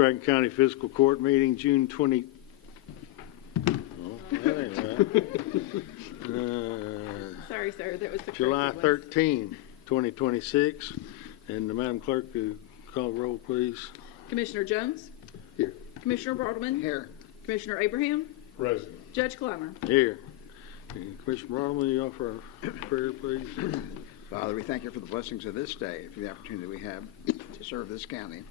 McCracken County Fiscal Court meeting, June 20. Oh, that ain't right. Sorry, sir. That was the July 13, 2026. And the Madam Clerk, call roll, please. Commissioner Jones? Here. Commissioner Bartleman? Here. Commissioner Abraham? Present. Judge Clymer? Here. And Commissioner Bartleman, you offer a prayer, please. Father, we thank you for the blessings of this day, for the opportunity we have to serve this county.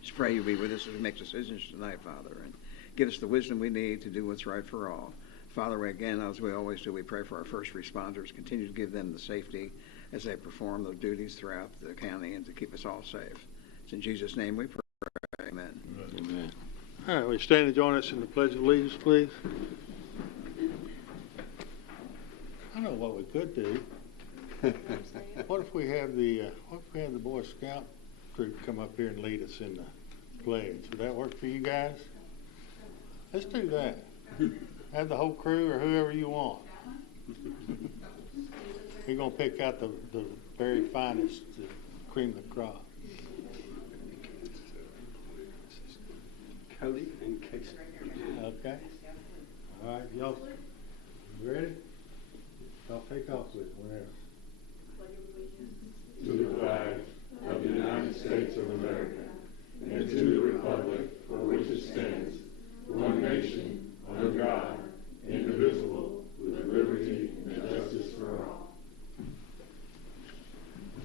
Just pray you be with us as we make decisions tonight, Father, and give us the wisdom we need to do what's right for all. Father, again, as we always do, we pray for our first responders. Continue to give them the safety as they perform their duties throughout the county and to keep us all safe. It's in Jesus' name we pray. Amen. Amen. All right, we stand and join us in the Pledge of Allegiance, please. I know what we could do. What if we have the Boy Scout troop come up here and lead us in the pledge? Would that work for you guys? Let's do that. Have the whole crew or whoever you want. We're going to pick out the very finest, the cream of the crop. Cody and Casey. Okay. All right, y'all ready? I'll take off with it whenever. To the flag of the United States of America and to the republic for which it stands, one nation, under God, indivisible, with liberty and justice for all.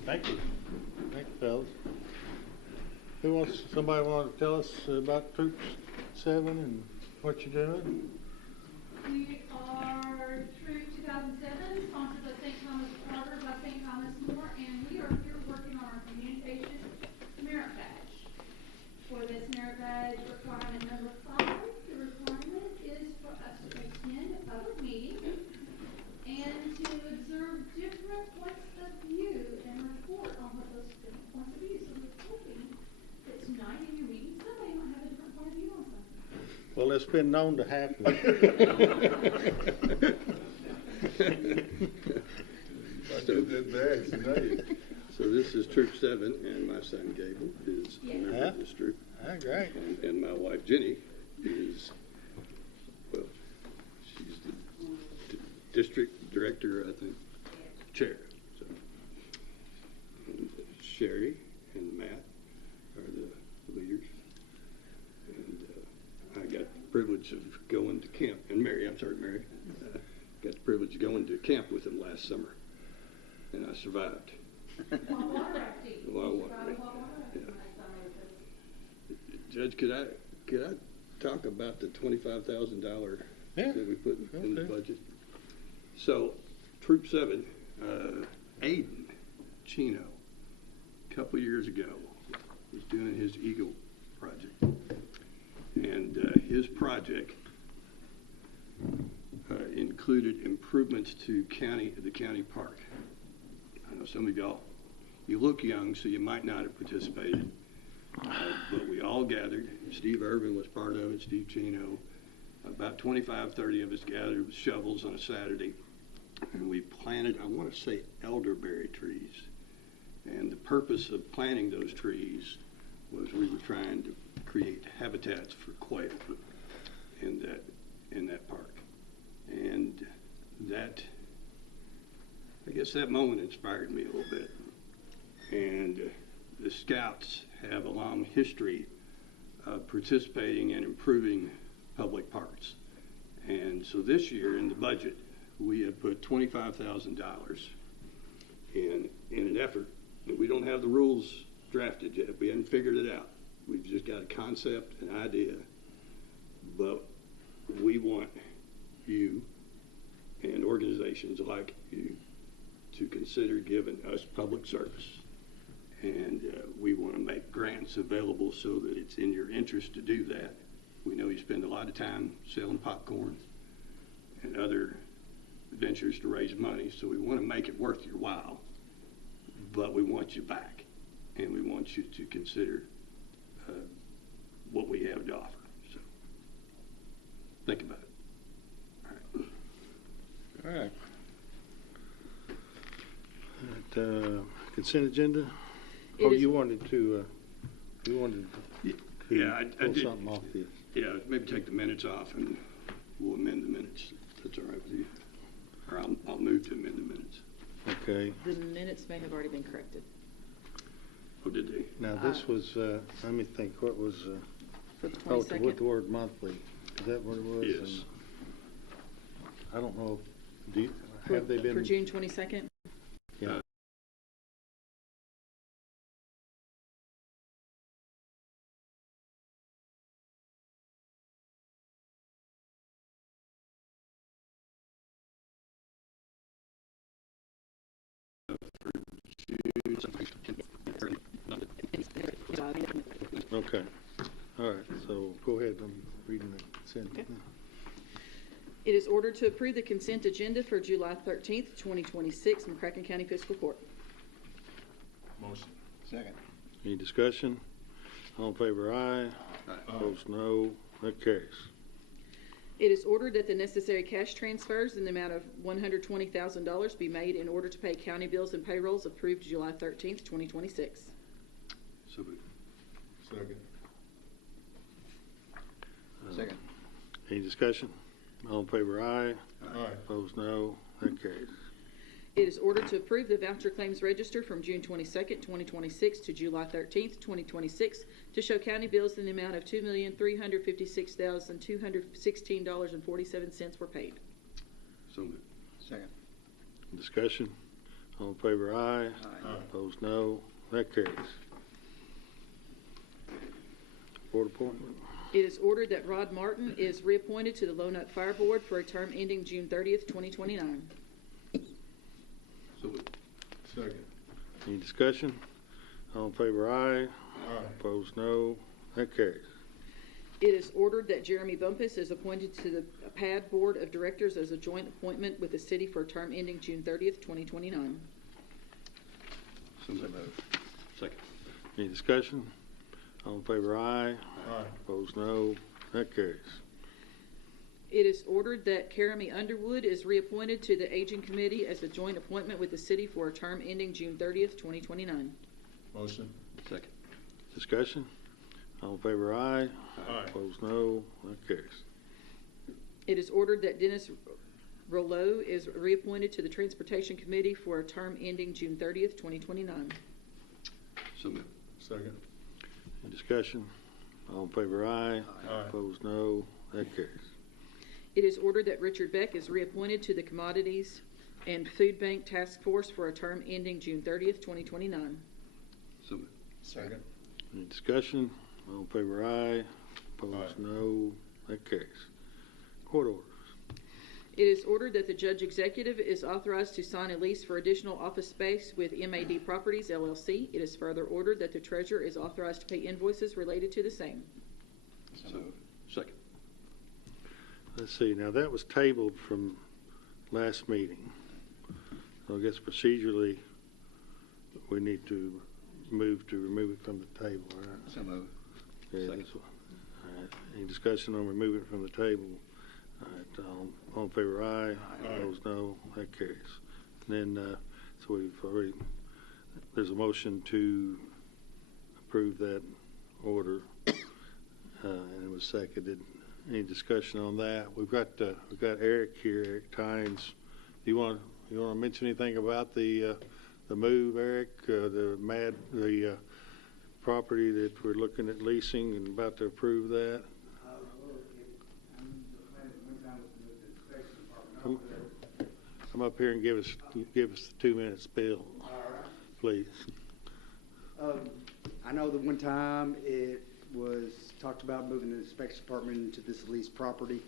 Thank you. Thank you, fellas. Somebody want to tell us about Troop 7 and what you're doing? We are Troop 2007, sponsored by St. Thomas Charter by St. Thomas More, and we are here working on our communication merit badge. For this merit badge requirement number 5, the requirement is for us to attend a public meeting and to observe different points of view and report on what those different points of view. So we're hoping that tonight in your meeting somebody might have a different point of view on something. Well, it's been known to happen. So this is Troop 7, and my son Gable is a member of this troop. Great. And my wife Jenny is, well, she's the district director, I think, chair. So, and Sherry and Matt are the leaders. And I got the privilege of going to camp, and Mary, got the privilege of going to camp with them last summer, and I survived. Water. Yeah. Judge, could I talk about the $25,000 that we put in the budget? So, Troop 7, Aiden Chino, a couple of years ago, was doing his Eagle project. And his project included improvements to the county park. I know some of y'all, you look young, so you might not have participated. But we all gathered. Steve Irvin was part of it, Steve Chino. About 25, 30 of us gathered with shovels on a Saturday. And we planted, I want to say, elderberry trees. And the purpose of planting those trees was we were trying to create habitats for quail in that park. And that, I guess that moment inspired me a little bit. And the Scouts have a long history of participating and improving public parks. And so this year in the budget, we have put $25,000 in an effort. We don't have the rules drafted yet. We haven't figured it out. We've just got a concept, an idea. But we want you and organizations like you to consider giving us public service. And we want to make grants available so that it's in your interest to do that. We know you spend a lot of time selling popcorn and other ventures to raise money, so we want to make it worth your while. But we want you back, and we want you to consider what we have to offer. So think about it. All right. Consent agenda. You wanted to. Yeah, I pull did. something off this. Yeah, maybe take the minutes off and we'll amend the minutes. If that's all right with you. Or I'll move to amend the minutes. Okay. The minutes may have already been corrected. Oh, did they? Now, this was, let me think, what was, For the oh, 22nd. with the word monthly. Is that what it was? Yes. And I don't know, have they For been? June 22nd? Yeah. Okay. All right, so go ahead. I'm reading the consent. Okay. It is ordered to approve the consent agenda for July 13th, 2026, McCracken County Fiscal Court. Motion. Second. Any discussion? All in favor, aye. Opposed, no. That carries. It is ordered that the necessary cash transfers in the amount of $120,000 be made in order to pay county bills and payrolls approved July 13th, 2026. So moved. Second. Second. Any discussion? All in favor, aye. Aye. Opposed, no. That carries. It is ordered to approve the voucher claims register from June 22nd, 2026 to July 13th, 2026 to show county bills in the amount of $2,356,216.47 were paid. So moved. Second. Discussion? All in favor, aye. Aye. Opposed, no. That carries. Board appointment. It is ordered that Rod Martin is reappointed to the Lone Oak Fire Board for a term ending June 30th, 2029. So moved. Second. Any discussion? All in favor, aye. Aye. Opposed, no. That carries. It is ordered that Jeremy Bumpus is appointed to the PAD Board of Directors as a joint appointment with the city for a term ending June 30th, 2029. So moved. Second. Any discussion? All in favor, aye. Aye. Opposed, no. That carries. It is ordered that Karami Underwood is reappointed to the Aging Committee as a joint appointment with the city for a term ending June 30th, 2029. Motion. Second. Discussion? All in favor, aye. Aye. Opposed, no. That carries. It is ordered that Dennis Rouleau is reappointed to the Transportation Committee for a term ending June 30th, 2029. So moved. Second. Any discussion? All in favor, aye. Aye. Opposed, no. That carries. It is ordered that Richard Beck is reappointed to the Commodities and Food Bank Task Force for a term ending June 30th, 2029. So moved. Second. Any discussion? All in favor, aye. Opposed, Aye. no. That carries. Court orders. It is ordered that the Judge Executive is authorized to sign a lease for additional office space with MAD Properties, LLC. It is further ordered that the Treasurer is authorized to pay invoices related to the same. So moved. Second. Let's see, now that was tabled from last meeting. So I guess procedurally, we need to remove it from the table, all right? So moved. Okay, Second. that's what- all right. Any discussion on removing it from the table? All right, all in favor, aye. Aye. Opposed, no. That carries. And then, so we've already, there's a motion to approve that order, and it was seconded. Any discussion on that? We've got Eric here, Eric Tynes. Do you want to mention anything about the move, Eric? The property that we're looking at leasing and about to approve that? Come up here and give us the 2-minute spill, please. I know that one time it was talked about moving the inspection department into this leased property.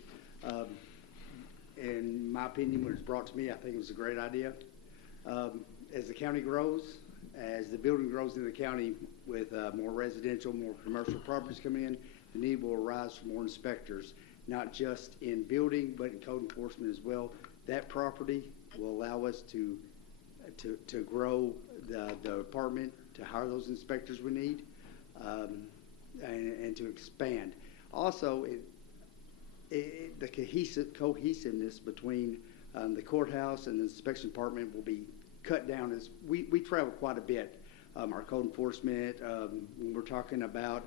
In my opinion, when it was brought to me, I think it was a great idea. As the county grows, as the building grows in the county with more residential, more commercial properties coming in, the need will arise for more inspectors, not just in building, but in code enforcement as well. That property will allow us to grow the department, to hire those inspectors we need, and to expand. Also, the cohesiveness between the courthouse and the inspection department will be cut down. As we travel quite a bit. Our code enforcement, when we're talking about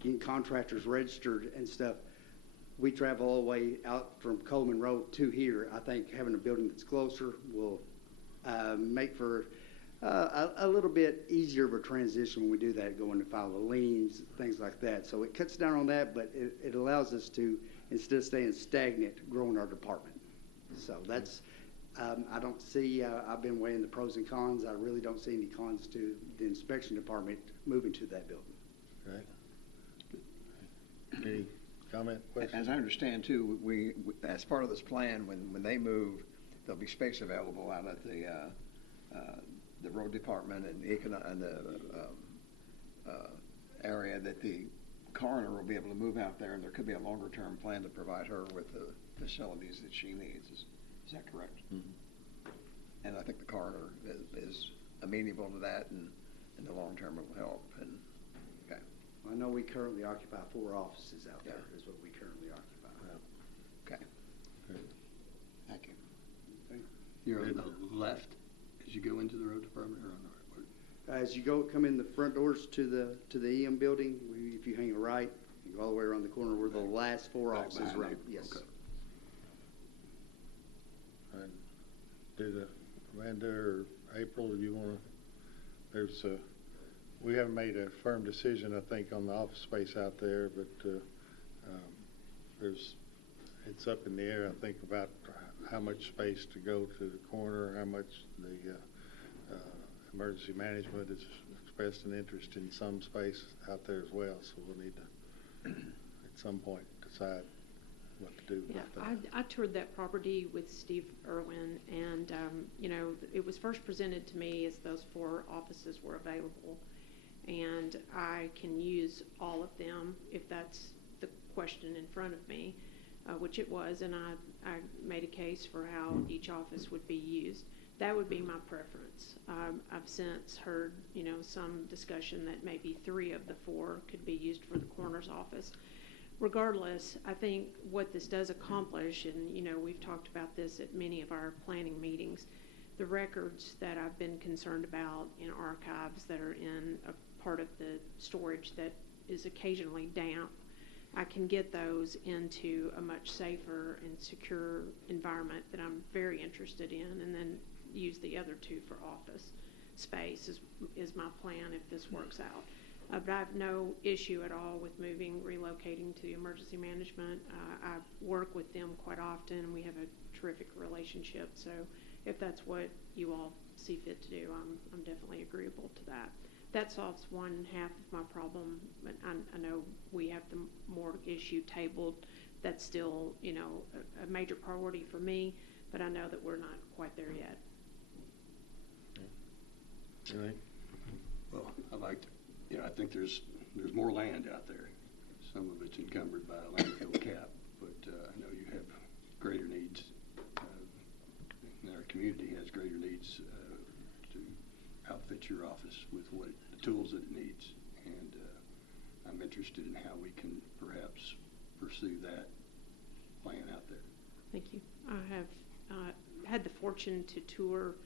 getting contractors registered and stuff. We travel all the way out from Coleman Road to here. I think having a building that's closer will make for a little bit easier of a transition when we do that, going to file the liens, things like that. So it cuts down on that, but it allows us to, instead of staying stagnant, growing our department. So that's, I don't see, I've been weighing the pros and cons. I really don't see any cons to the inspection department moving to that building. Right. Any comment, question? As I understand too, we as part of this plan, when they move, there'll be space available out at the road department and the area that the coroner will be able to move out there, and there could be a longer term plan to provide her with the facilities that she needs. Is that correct? Mm-hmm. And I think the coroner is amenable to that, and in the long term it will help. And okay. I know we currently occupy 4 offices out there, is what we currently occupy. Okay. Thank you. You're on the left as you go into the road department, or on the right? As you come in the front doors to the EM building, if you hang a right, you go all the way around the corner. We're the last 4 offices behind right. it. Yes. Okay. And did Amanda or April, do you want to, we haven't made a firm decision, I think, on the office space out there, but it's up in the air, I think, about how much space to go to the corner, how much the emergency management has expressed an interest in some space out there as well, so we'll need to, at some point, decide what to do about that. I toured that property with Steve Irwin, and it was first presented to me as those 4 offices were available, and I can use all of them if that's the question in front of me, which it was, and I made a case for how each office would be used. That would be my preference. I've since heard, some discussion that maybe 3 of the 4 could be used for the coroner's office. Regardless, I think what this does accomplish, and we've talked about this at many of our planning meetings, the records that I've been concerned about in archives that are in a part of the storage that is occasionally damp, I can get those into a much safer and secure environment that I'm very interested in, and then use the other 2 for office space is my plan if this works out. But I have no issue at all with relocating to emergency management. I work with them quite often, and we have a terrific relationship. So if that's what you all see fit to do, I'm definitely agreeable to that. That solves 1/2 of my problem. But I know we have the morgue issue tabled. That's still, a major priority for me, but I know that we're not quite there yet. Right. Well, I think there's more land out there. Some of it's encumbered by a landfill cap, but I know you have greater needs. And our community has greater needs to outfit your office with the tools that it needs. And I'm interested in how we can perhaps pursue that plan out there. Thank you. I have had the fortune to tour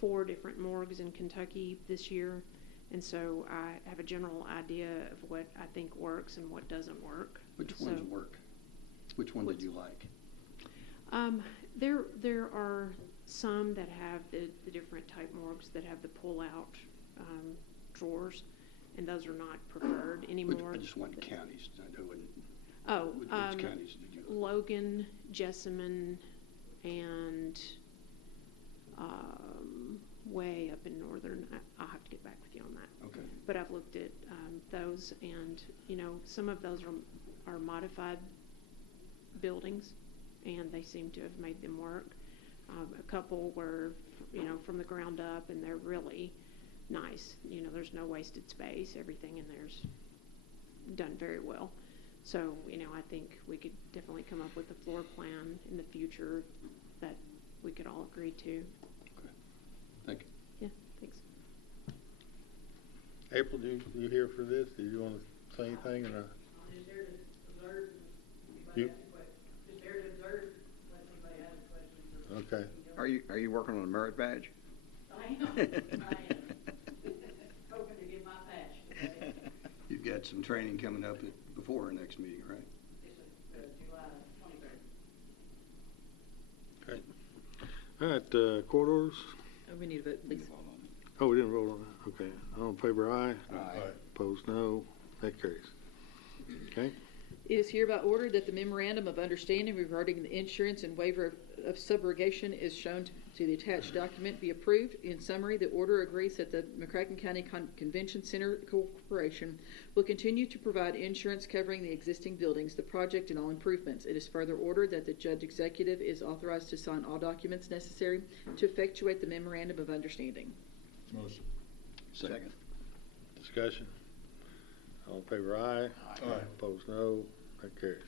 4 different morgues in Kentucky this year, and so I have a general idea of what I think works and what doesn't work. Which ones work? Which one did you like? There are some that have the different type morgues that have the pull-out drawers, and those are not preferred anymore. I just want counties. I know which counties did you like? Logan, Jessamine, and way up in northern. I'll have to get back with you on that. Okay. But I've looked at those, and some of those are modified buildings, and they seem to have made them work. A couple were from the ground up, and they're really nice. There's no wasted space. Everything in there's done very well. So I think we could definitely come up with a floor plan in the future that we could all agree to. Okay. Thank you. Yeah, thanks. April, do you here for this? Do you want to say anything? I'm just here to observe. Just here to observe. Let anybody have any questions. Okay. Are you working on a merit badge? I am. Hoping to get my patch today. You've got got some training coming up before our next meeting, right? It's July 23rd. Okay. All right, court orders. Oh, we need a vote, please. Oh, we didn't vote on that. Okay. All in favor, aye. Aye. Opposed, no. That carries. Okay. It is hereby ordered that the memorandum of understanding regarding the insurance and waiver of subrogation is shown to the attached document be approved. In summary, the order agrees that the McCracken County Convention Center Corporation will continue to provide insurance covering the existing buildings, the project, and all improvements. It is further ordered that the judge executive is authorized to sign all documents necessary to effectuate the memorandum of understanding. Motion. Second. Discussion. All in favor, aye. Aye. Opposed, no. That carries.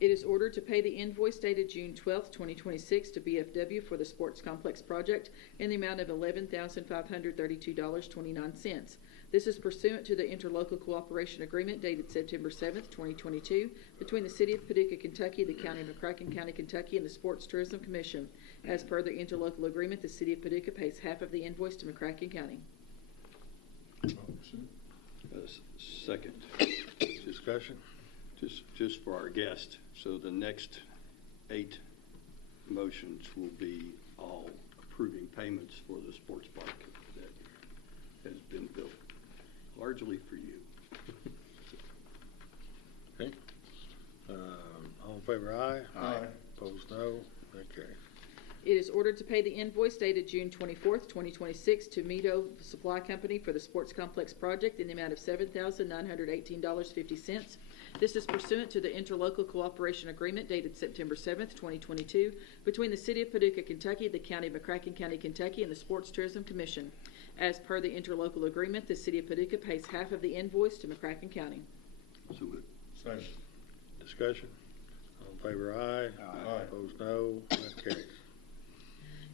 It is ordered to pay the invoice dated June 12th, 2026 to BFW for the sports complex project in the amount of $11,532.29. This is pursuant to the interlocal cooperation agreement dated September 7th, 2022 between the City of Paducah, Kentucky, the County of McCracken County, Kentucky, and the Sports Tourism Commission. As per the interlocal agreement, the City of Paducah pays half of the invoice to McCracken County. Motion. Second. Discussion. Just for our guest, so the next 8 motions will be all approving payments for the sports park that has been built, largely for you. Okay. All in favor, aye. Aye. Opposed, no. That carries. It is ordered to pay the invoice dated June 24th, 2026 to Mito Supply Company for the sports complex project in the amount of $7,918.50. This is pursuant to the interlocal cooperation agreement dated September 7th, 2022 between the City of Paducah, Kentucky, the County of McCracken County, Kentucky, and the Sports Tourism Commission. As per the interlocal agreement, the City of Paducah pays half of the invoice to McCracken County. So moved. Second. Discussion. All in favor, aye. Aye. Opposed, no. That carries.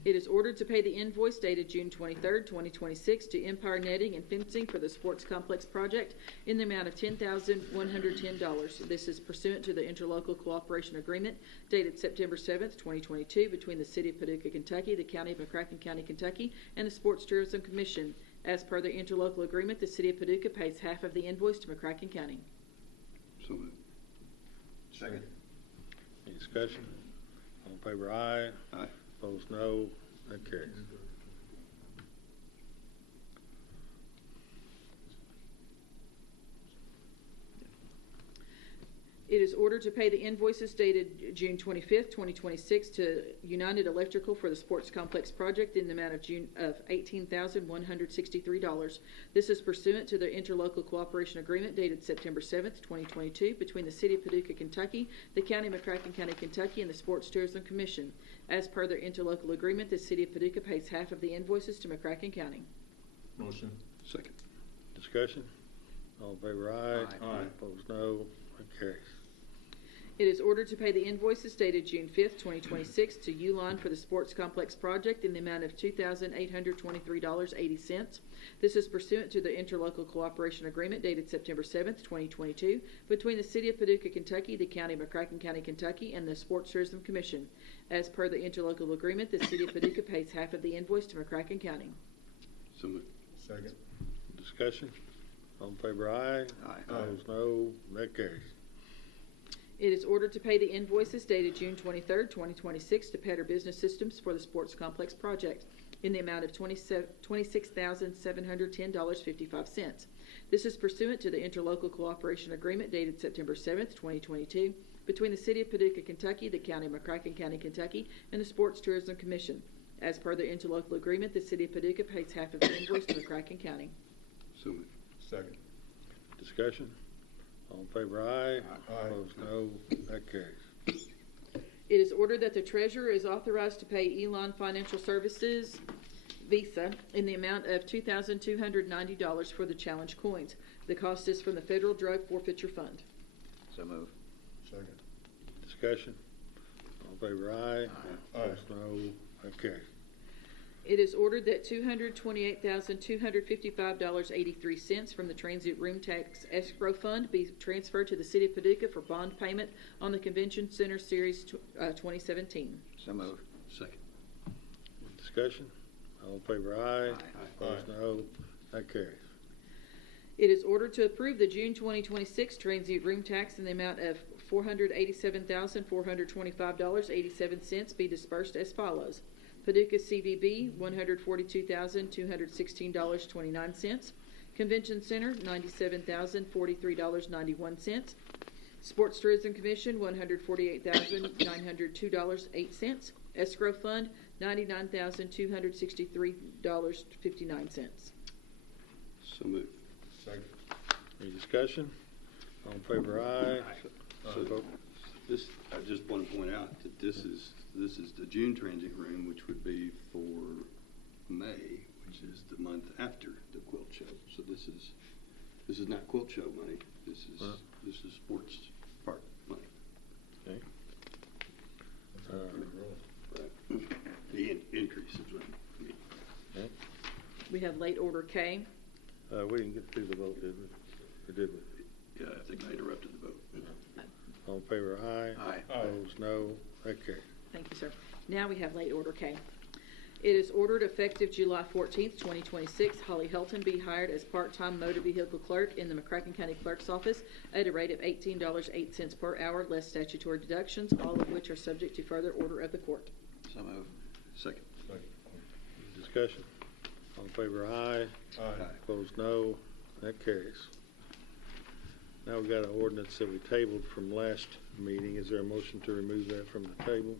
It is ordered to pay the invoice dated June 23rd, 2026 to Empire Netting and Fencing for the sports complex project in the amount of $10,110. This is pursuant to the interlocal cooperation agreement dated September 7th, 2022 between the City of Paducah, Kentucky, the County of McCracken County, Kentucky, and the Sports Tourism Commission. As per the interlocal agreement, the City of Paducah pays half of the invoice to McCracken County. So moved. Second. Any discussion? All in favor, aye. Aye. Opposed, no. That carries. It is ordered to pay the invoices dated June 25th, 2026 to United Electrical for the sports complex project in the amount of $18,163. This is pursuant to the interlocal cooperation agreement dated September 7th, 2022 between the City of Paducah, Kentucky, the County of McCracken County, Kentucky, and the Sports Tourism Commission. As per the interlocal agreement, the City of Paducah pays half of the invoices to McCracken County. Motion. Second. Discussion. All in favor, aye. Aye. Opposed, no. That carries. It is ordered to pay the invoices dated June 5th, 2026 to Uline for the sports complex project in the amount of $2,823.80. This is pursuant to the interlocal cooperation agreement dated September 7th, 2022 between the City of Paducah, Kentucky, the County of McCracken County, Kentucky, and the Sports Tourism Commission. As per the interlocal agreement, the City of Paducah pays half of the invoice to McCracken County. So moved. Second. Discussion. All in favor, aye. Aye. Opposed, no. That carries. It is ordered to pay the invoices dated June 23rd, 2026 to Petter Business Systems for the sports complex project in the amount of $26,710.55. This is pursuant to the interlocal cooperation agreement dated September 7th, 2022 between the City of Paducah, Kentucky, the County of McCracken County, Kentucky, and the Sports Tourism Commission. As per the interlocal agreement, the City of Paducah pays half of the invoice to McCracken County. So moved. Second. Discussion. All in favor, aye. Aye. Opposed, no. That carries. It is ordered that the treasurer is authorized to pay Elon Financial Services Visa in the amount of $2,290 for the challenge coins. The cost is from the Federal Drug Forfeiture Fund. So move. Second. Discussion. All in favor, aye. Aye. Opposed, no. That carries. It is ordered that $228,255.83 from the Transit Room Tax Escrow Fund be transferred to the City of Paducah for bond payment on the Convention Center Series 2017. So move. Second. Discussion. All in favor, aye. Aye. Opposed, no. That carries. It is ordered to approve the June 2026 transient room tax in the amount of $487,425.87 be dispersed as follows. Paducah CVB, $142,216.29. Convention Center, $97,043.91. Sports Tourism Commission, $148,902.08. Escrow Fund, $99,263.59. So moved. Second. Any discussion? All in favor, aye. So this, I just want to point out that this is the June transient room, which would be for May, which is the month after the quilt show. So this is not quilt show money. This is sports park money. Okay. Right. The increase is what I mean. Okay. We have late order K. We didn't get through the vote, did we? Or did we? Yeah, I think I interrupted the vote. All in favor, aye. Aye. Opposed, no. That carries. Thank you, sir. Now we have late order K. It is ordered effective July 14th, 2026, Holly Helton be hired as part-time motor vehicle clerk in the McCracken County Clerk's Office at a rate of $18.08 per hour, less statutory deductions, all of which are subject to further order of the court. So moved. Second. Discussion? All in favor, aye. Aye. Opposed, no. That carries. Now we've got an ordinance that we tabled from last meeting. Is there a motion to remove that from the table?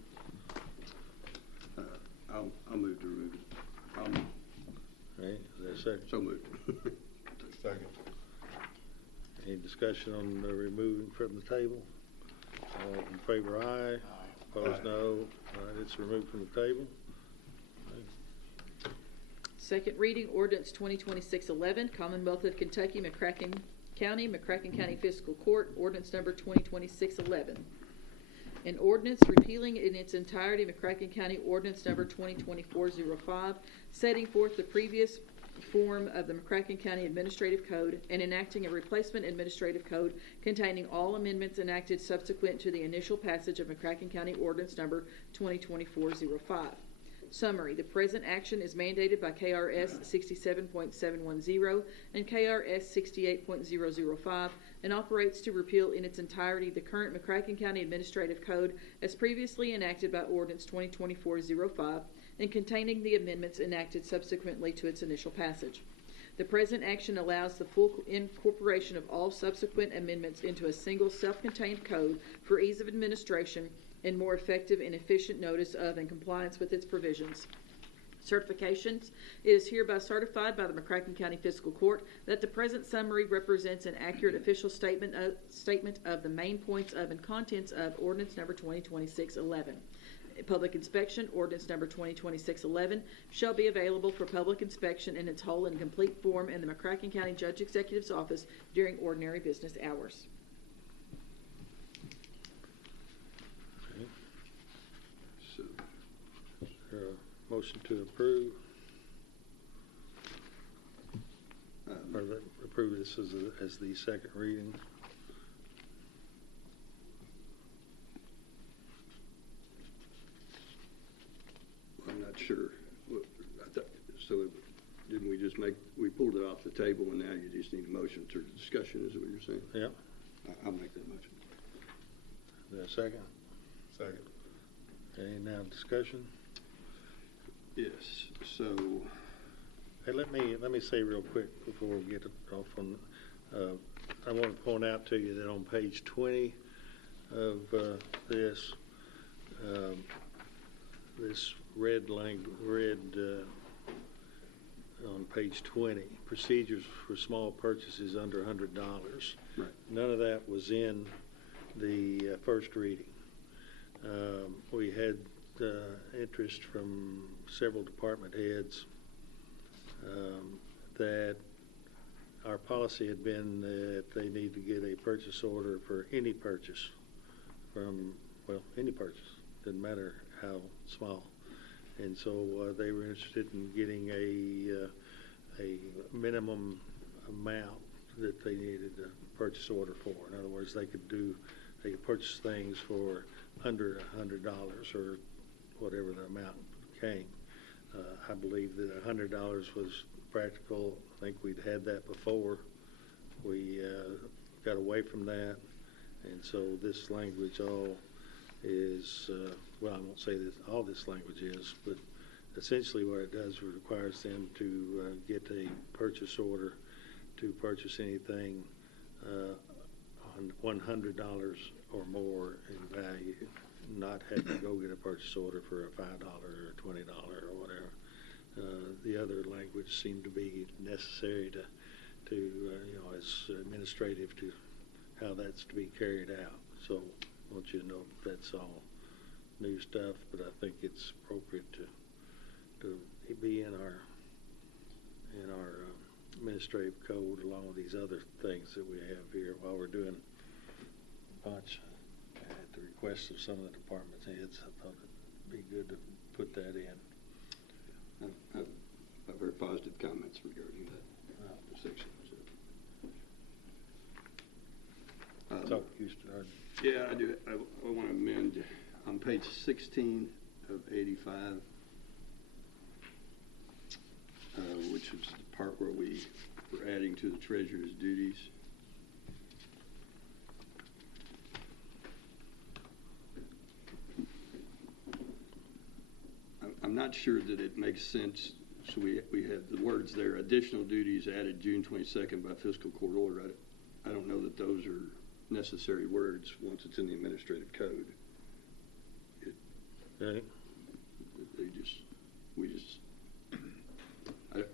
I'll move to remove it. Okay, is there a second? So moved. Second. Any discussion on removing from the table? All in favor, aye. Opposed, Aye. no. All right, it's removed from the table. Second reading, ordinance 2026-11, Commonwealth of Kentucky, McCracken County Fiscal Court, ordinance number 2026-11. An ordinance repealing in its entirety McCracken County ordinance number 2024-05, setting forth the previous form of the McCracken County Administrative Code and enacting a replacement administrative code containing all amendments enacted subsequent to the initial passage of McCracken County ordinance number 2024-05. Summary. The present action is mandated by KRS 67.710 and KRS 68.005 and operates to repeal in its entirety the current McCracken County Administrative Code as previously enacted by Ordinance 2024-05 and containing the amendments enacted subsequently to its initial passage. The present action allows the full incorporation of all subsequent amendments into a single self-contained code for ease of administration and more effective and efficient notice of and compliance with its provisions. Certifications. It is hereby certified by the McCracken County Fiscal Court that the present summary represents an accurate official statement of the main points of and contents of ordinance number 2026-11. Public inspection, ordinance number 2026-11, shall be available for public inspection in its whole and complete form in the McCracken County Judge Executive's office during ordinary business hours. So, Is there a motion to approve? Or approve this as the second reading? I'm not sure. So didn't we just we pulled it off the table and now you just need a motion to discussion, is what you're saying? Yeah. I'll make that motion. Is there a second? Second. Okay, now discussion. Yes, so, Hey, let me say real quick before we get off on, I want to point out to you that on page 20 of this red on page 20, procedures for small purchases under $100. right. None of that was in the first reading. We had interest from several department heads that our policy had been that they need to get a purchase order for any purchase any purchase, didn't matter how small. And so they were interested in getting a minimum amount that they needed a purchase order for. In other words, they could purchase things for under $100 or whatever the amount came. I believe that $100 was practical. I think we'd had that before. we got away from that, and so this language all is, well, I won't say this, all this language is, but essentially what it does, requires them to get a purchase order to purchase anything on $100 or more in value, not have to go get a purchase order for a $5 or $20 or whatever. The other language seemed to be necessary to you know, as administrative to how that's to be carried out. So I want you to know that's all new stuff, but I think it's appropriate to be in our administrative code along with these other things that we have here while we're doing a bunch at the request of some of the department heads. I thought it'd be good to put that in. I've heard positive comments regarding that section. Talk Houston. Yeah, I do. I want to amend on page 16 of 85, which is the part where we were adding to the treasurer's duties. I'm not sure that it makes sense. So we have the words there, additional duties added June 22nd by fiscal court order. I don't know that those are necessary words once it's in the administrative code. Okay.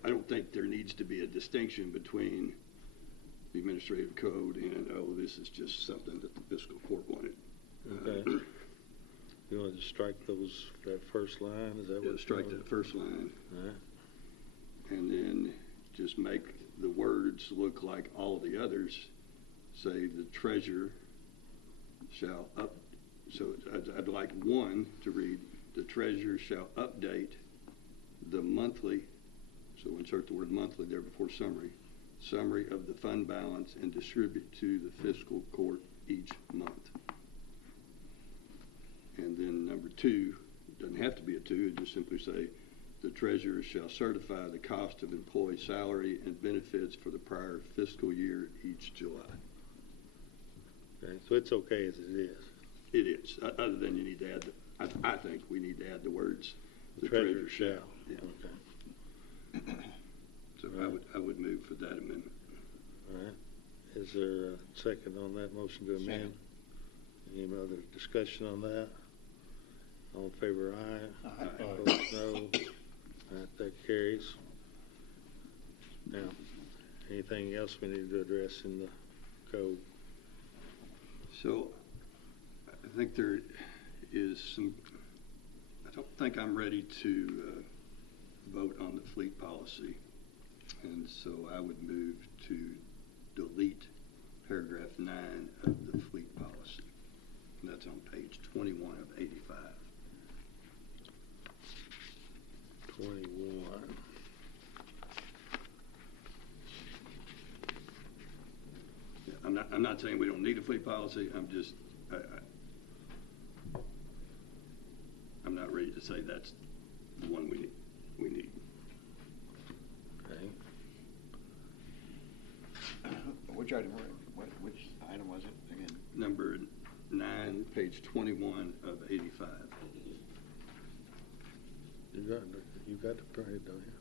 I don't think there needs to be a distinction between the administrative code and, oh, this is just something that the fiscal court wanted. Okay. You want to just strike that first line? Is that what? Strike that first line. All right. And then just make the words look like all the others. Say the treasurer shall so I'd like one to read, the treasurer shall update the monthly, so insert the word monthly there before summary of the fund balance and distribute to the fiscal court each month. And then number 2, doesn't have to be a 2, it just simply say, the treasurer shall certify the cost of employee salary and benefits for the prior fiscal year each July. Okay, so it's okay as it is. It is, other than you need to add, I think we need to add the words, The treasurer shall. Yeah. Okay. So I would move for that amendment. All right. Is there a second on that motion to amend? Any other discussion on that? All in favor, aye. Aye. Opposed, no. All right, that carries. Now, anything else we need to address in the code? So I think there is some, I don't think I'm ready to vote on the fleet policy. And so I would move to delete paragraph 9 of the fleet policy. And that's on page 21 of 85. 21. Yeah, I'm not saying we don't need a fleet policy. I'm just, I'm not ready to say that's the one we need. Okay. Which item which item was it again? Number 9, page 21 of 85. You got the printed, don't you?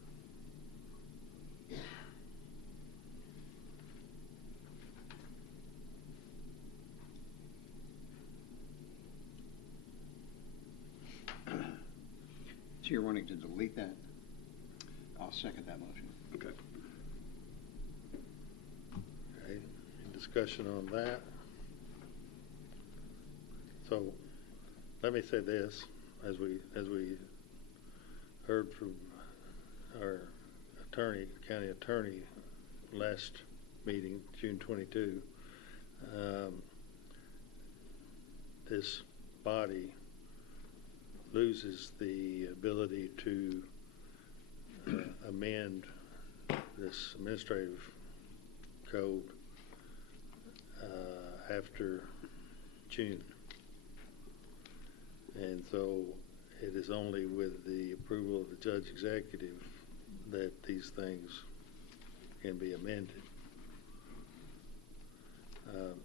So you're wanting to delete that? I'll second that motion. Okay. Okay. Any discussion on that? So let me say this, as we heard from our attorney, county attorney, last meeting, June 22, this body loses the ability to amend this administrative code after June. And so it is only with the approval of the judge executive that these things can be amended.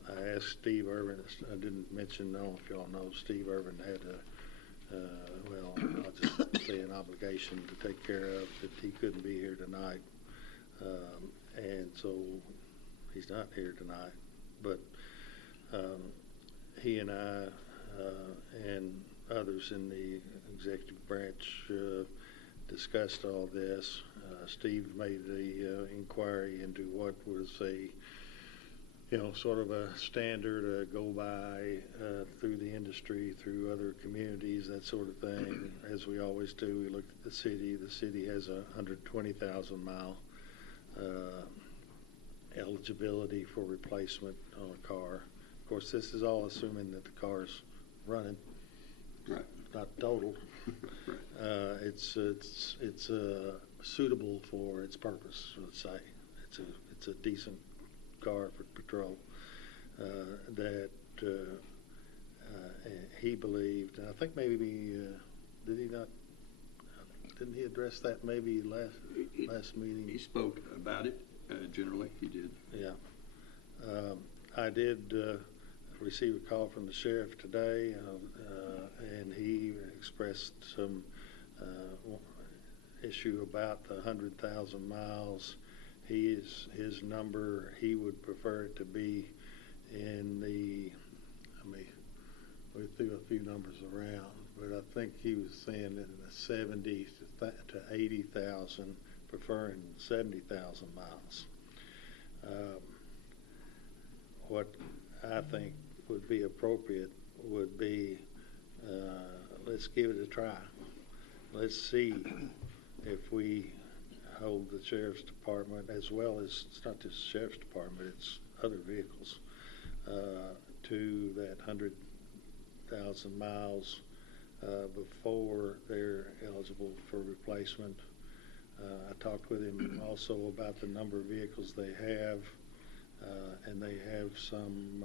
I asked Steve Irvin, I didn't mention, I don't know if y'all know, Steve Irvin had well, I'll just say an obligation to take care of that he couldn't be here tonight. And so he's not here tonight. But he and I and others in the executive branch discussed all this. Steve made the inquiry into what was sort of a standard go by through the industry, through other communities, that sort of thing. As we always do, we looked at the city. The city has a 120,000 mile eligibility for replacement on a car. Of course, this is all assuming that the car's running, Right. not total. Right. It's suitable for its purpose, let's say. It's a decent car for patrol that he believed, and I think maybe didn't he address that maybe last meeting? He spoke about it, generally, he did. Yeah. I did receive a call from the sheriff today, and he expressed some issue about the 100,000 miles. His number, he would prefer it to be in the, we threw a few numbers around, but I think he was saying in the 70 to 80,000, preferring 70,000 miles. What I think would be appropriate would be, let's give it a try. Let's see if we hold the sheriff's department, as well as, it's not just the sheriff's department, it's other vehicles, to that 100,000 miles before they're eligible for replacement. I talked with him also about the number of vehicles they have, and they have some,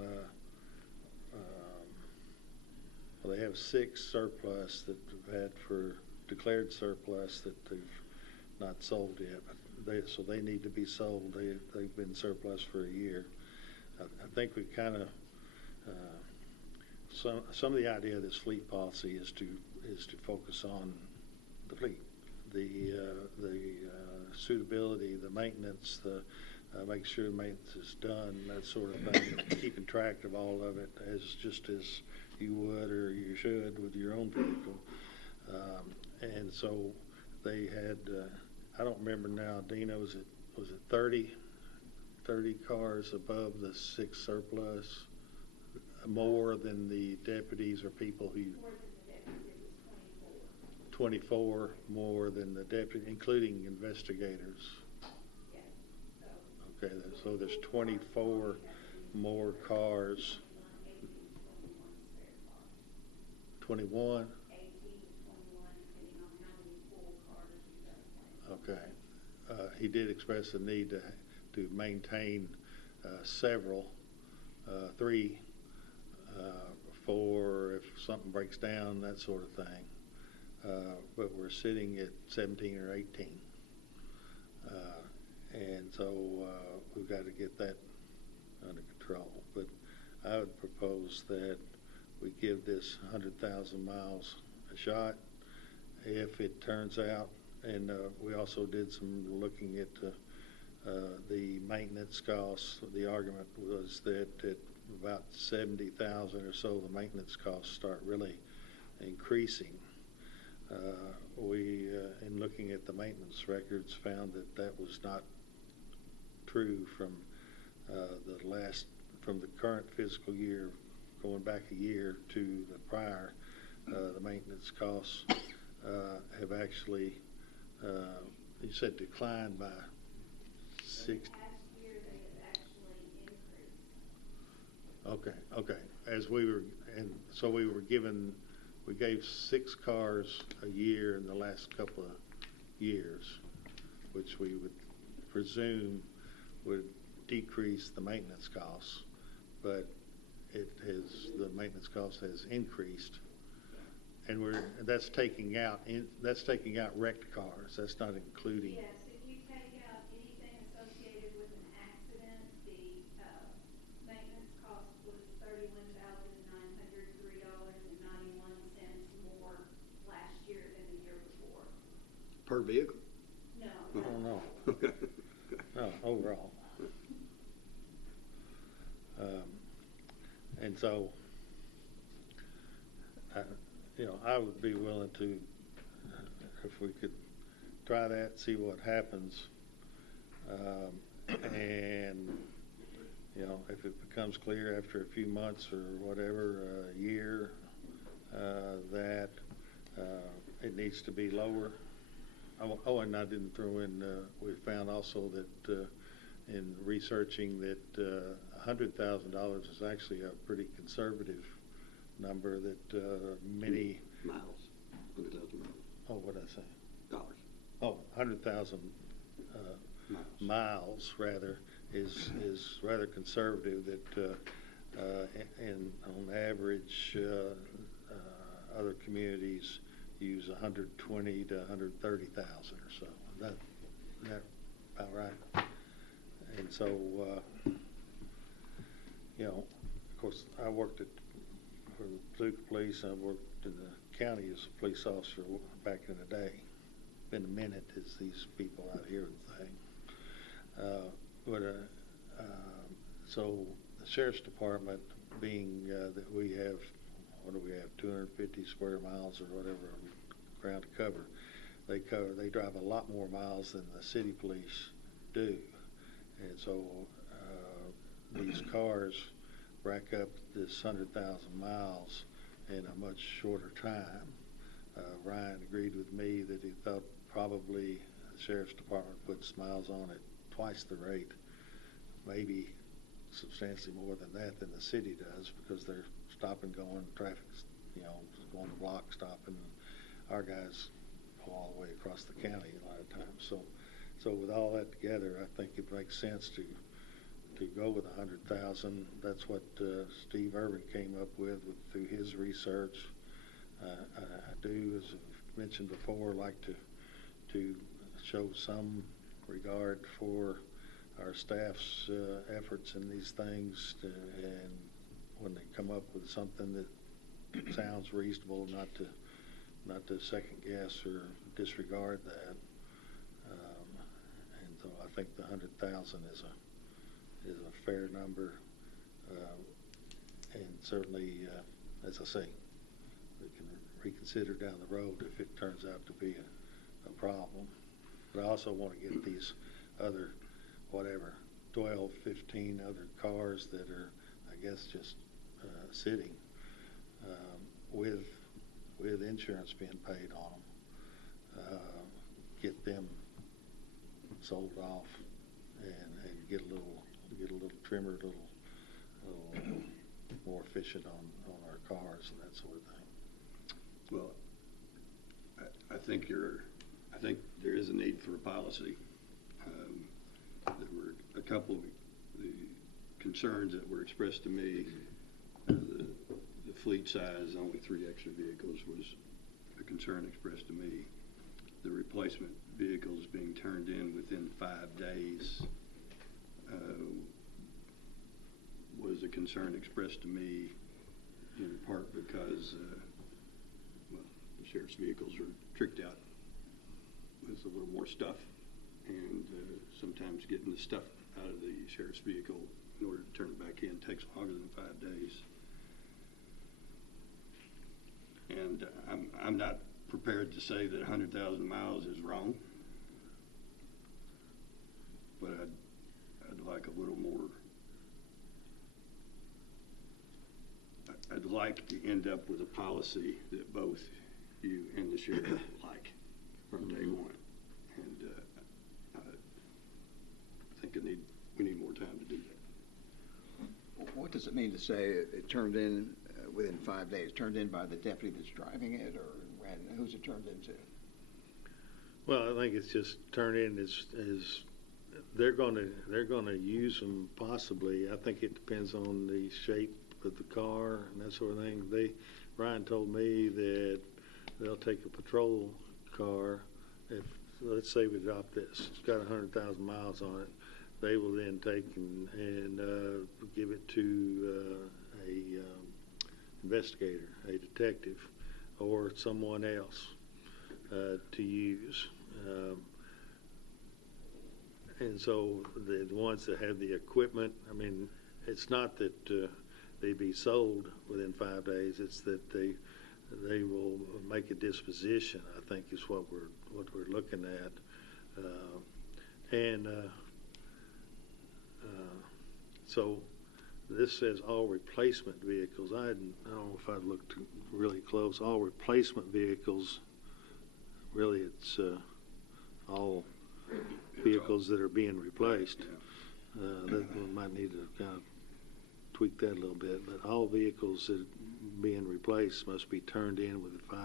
they have 6 surplus that they've had for declared surplus that they've not sold yet, but so they need to be sold. They've been surplus for a year. I think we kind of some of the idea of this fleet policy is to focus on the fleet, the suitability, the maintenance, the make sure the maintenance is done, that sort of thing. Keeping track of all of it as you would or you should with your own vehicle, and so they had. I don't remember now, Dina, was it 30 cars above the 6 surplus, more than the deputies or people who... More than the deputies, it was 24 more than the deputy, including investigators. Yes. Okay, so there's 24 more cars. 21? 18 to 21, depending on how many full cars you got. Okay. He did express the need to maintain several, 3, 4 if something breaks down, that sort of thing. But we're sitting at 17 or 18. And so we've got to get that under control. But I would propose that we give this 100,000 miles a shot. If it turns out, and we also did some looking at the maintenance costs. The argument was that at about 70,000 or so, the maintenance costs start really increasing. We, in looking at the maintenance records, found that was not true from from the current fiscal year, going back a year to the prior. The maintenance costs have actually, you said, declined by 6. Last year, they have actually increased. Okay. As we were, and so we gave 6 cars a year in the last couple of years, which we would presume would decrease the maintenance costs, but the maintenance cost has increased, and that's taking out wrecked cars. That's not including. Yes, if you take out anything associated with an accident, the maintenance Per vehicle? No. I don't know. No, overall. And so, I would be willing to, if we could try that, see what happens. And, if it becomes clear after a few months or whatever, a year, that it needs to be lower. Oh, and I didn't throw in, we found also that in researching that $100,000 is actually a pretty conservative number that many... Miles. 100,000 miles. Oh, what did I say? Dollars. Oh, 100,000 miles rather is rather conservative. That and on average, other communities use 120 to 130,000 or so. That about right. And so, of course, I worked for the Paducah Police. I worked in the county as a police officer back in the day. Been a minute, as these people out here would think. So the Sheriff's Department, being that we have, 250 square miles or whatever ground to cover, they drive a lot more miles than the city police do. And so these cars rack up this 100,000 miles in a much shorter time. Ryan agreed with me that he thought probably the Sheriff's Department puts miles on at twice the rate, maybe substantially more than that than the city does, because they're stopping, going, traffic's, going the block, stopping. Our guys go all the way across the county a lot of times. So with all that together, I think it makes sense to go with 100,000. That's what Steve Irvin came up with through his research. I do, as I've mentioned before, like to show some regard for our staff's efforts in these things, and when they come up with something that sounds reasonable, not to second guess or disregard that. And so I think the 100,000 is a fair number, and certainly, as I say, we can reconsider down the road if it turns out to be a problem. But I also want to get these other, 12, 15 other cars that are, I guess, just sitting with insurance being paid on them. Get them sold off and get a little trimmer, a little more efficient on our cars and that sort of thing. Well, I think there is a need for a policy. There were a couple of the concerns that were expressed to me. The fleet size, only 3 extra vehicles, was a concern expressed to me. The replacement vehicles being turned in within 5 days was a concern expressed to me, in part because the sheriff's vehicles are tricked out with a little more stuff, and sometimes getting the stuff out of the sheriff's vehicle in order to turn it back in takes longer than 5 days. And I'm not prepared to say that 100,000 miles is wrong, but I'd like a little more. I'd like to end up with a policy that both you and the sheriff like from day one. And I think we need more time to do that. What does it mean to say it turned in within 5 days? Turned in by the deputy that's driving it, or who's it turned into? Well, I think it's just turned in as they're going to use them possibly. I think it depends on the shape of the car and that sort of thing. Ryan told me that they'll take a patrol car. If, let's say we adopt this, it's got 100,000 miles on it, they will then take and give it to a investigator, a detective, or someone else to use. And so the ones that have the equipment, I mean, it's not that they be sold within 5 days. It's that they will make a disposition, I think, is what we're looking at. So this says all replacement vehicles. I don't know if I looked really close. All replacement vehicles, really it's all vehicles that are being replaced. That we might need to kind of tweak that a little bit, but all vehicles that are being replaced must be turned in within 5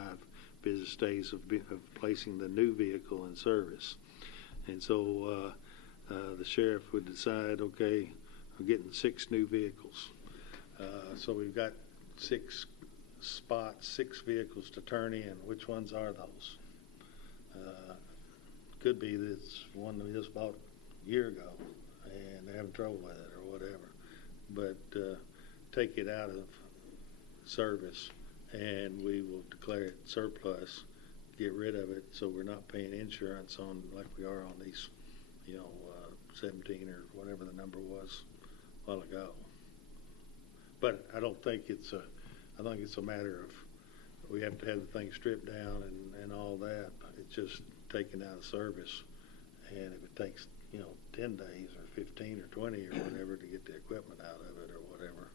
business days of placing the new vehicle in service. And so the sheriff would decide, okay, we're getting 6 new vehicles. So we've got 6 spots, 6 vehicles to turn in. Which ones are those? Could be that it's one that we just bought a year ago and they're having trouble with it or whatever. But take it out of service and we will declare it surplus, get rid of it so we're not paying insurance on like we are on these, 17 or whatever the number was a while ago. But I don't think it's I think it's a matter of we have to have the thing stripped down and all that. It's just taken out of service. And if it takes, 10 days or 15 or 20 or whatever to get the equipment out of it or whatever,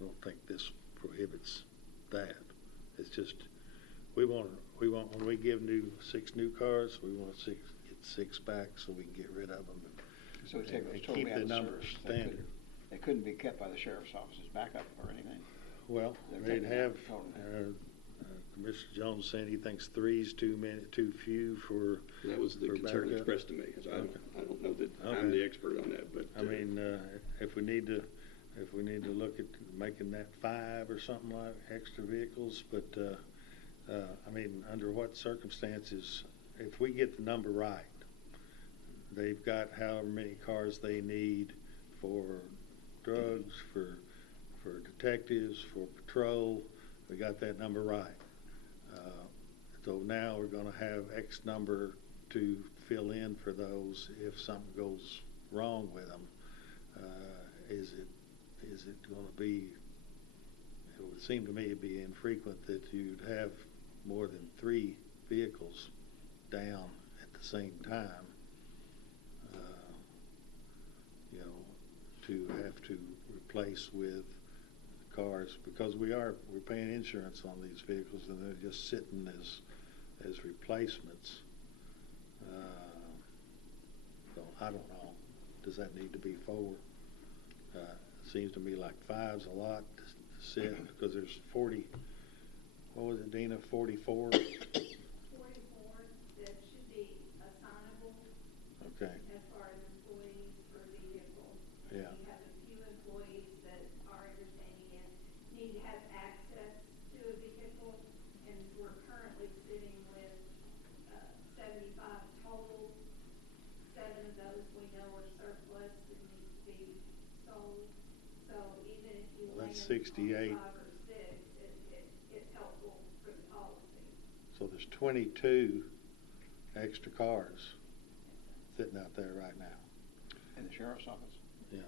I don't think this prohibits that. It's just we want when we give 6 new cars, we want to get 6 back so we can get rid of them. So take those And totally keep out the of numbers service. standard. They couldn't be kept by the sheriff's office's backup or anything. Well, They're they'd taken have, out totally. Commissioner Jones saying he thinks 3 is too few for. That was the for concern backup. expressed to me. 'Cause I don't know that I'm Okay. the expert on that, but I mean, if we need to look at making that 5 or something like extra vehicles, but I mean, under what circumstances, if we get the number right, they've got however many cars they need for drugs, for detectives, for patrol. We got that number right. So now we're going to have X number to fill in for those if something goes wrong with them. Is it going to be? It would seem to me it'd be infrequent that you'd have more than 3 vehicles down at the same time. To have to replace with cars because we're paying insurance on these vehicles and they're just sitting as replacements. So I don't know. Does that need to be 4? Seems to me like 5's a lot to sit because there's 40. What was it, Dina? 44. 44 that should be assignable. Okay. As far as employees per vehicle. Yeah. We have a few employees that our understanding is need to have access to a vehicle, and we're currently sitting with 75 total. 7 of those we know are surplus that need to be sold. So even if you Well, land that's on 68. 5 or 6, it's helpful for the policy. So there's 22 extra cars sitting out there right now. In the sheriff's office. Yeah.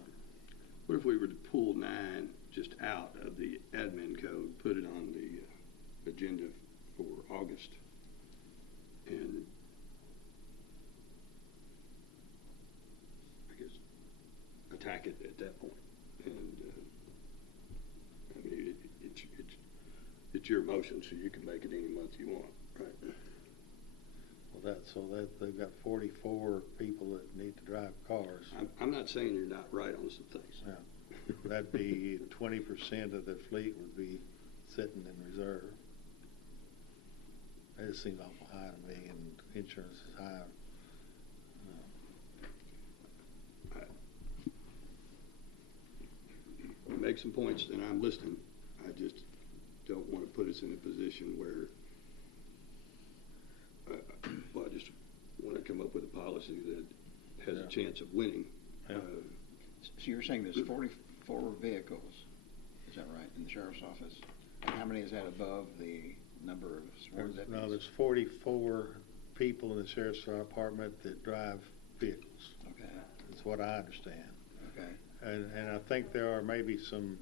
what if we were to pull 9 just out of the admin code, put it on the agenda for August, and I guess attack it at that point? And I mean, it's your motion, so you can make it any month you want, right? Well, they've got 44 people that need to drive cars. I'm not saying you're not right on some things. Yeah. That'd be 20% of the fleet would be sitting in reserve. That just seems awful high to me, and insurance is high. Make some points, and I'm listening. I just don't want to put us in a position where, well, I just want to come up with a policy that has a chance of winning. Yeah. So you're saying there's 44 vehicles, is that right, in the sheriff's office? And how many is that above the number of sworn deputies? No, there's 44 people in the sheriff's department that drive vehicles. Okay, That's what I understand. okay. And I think there are maybe some,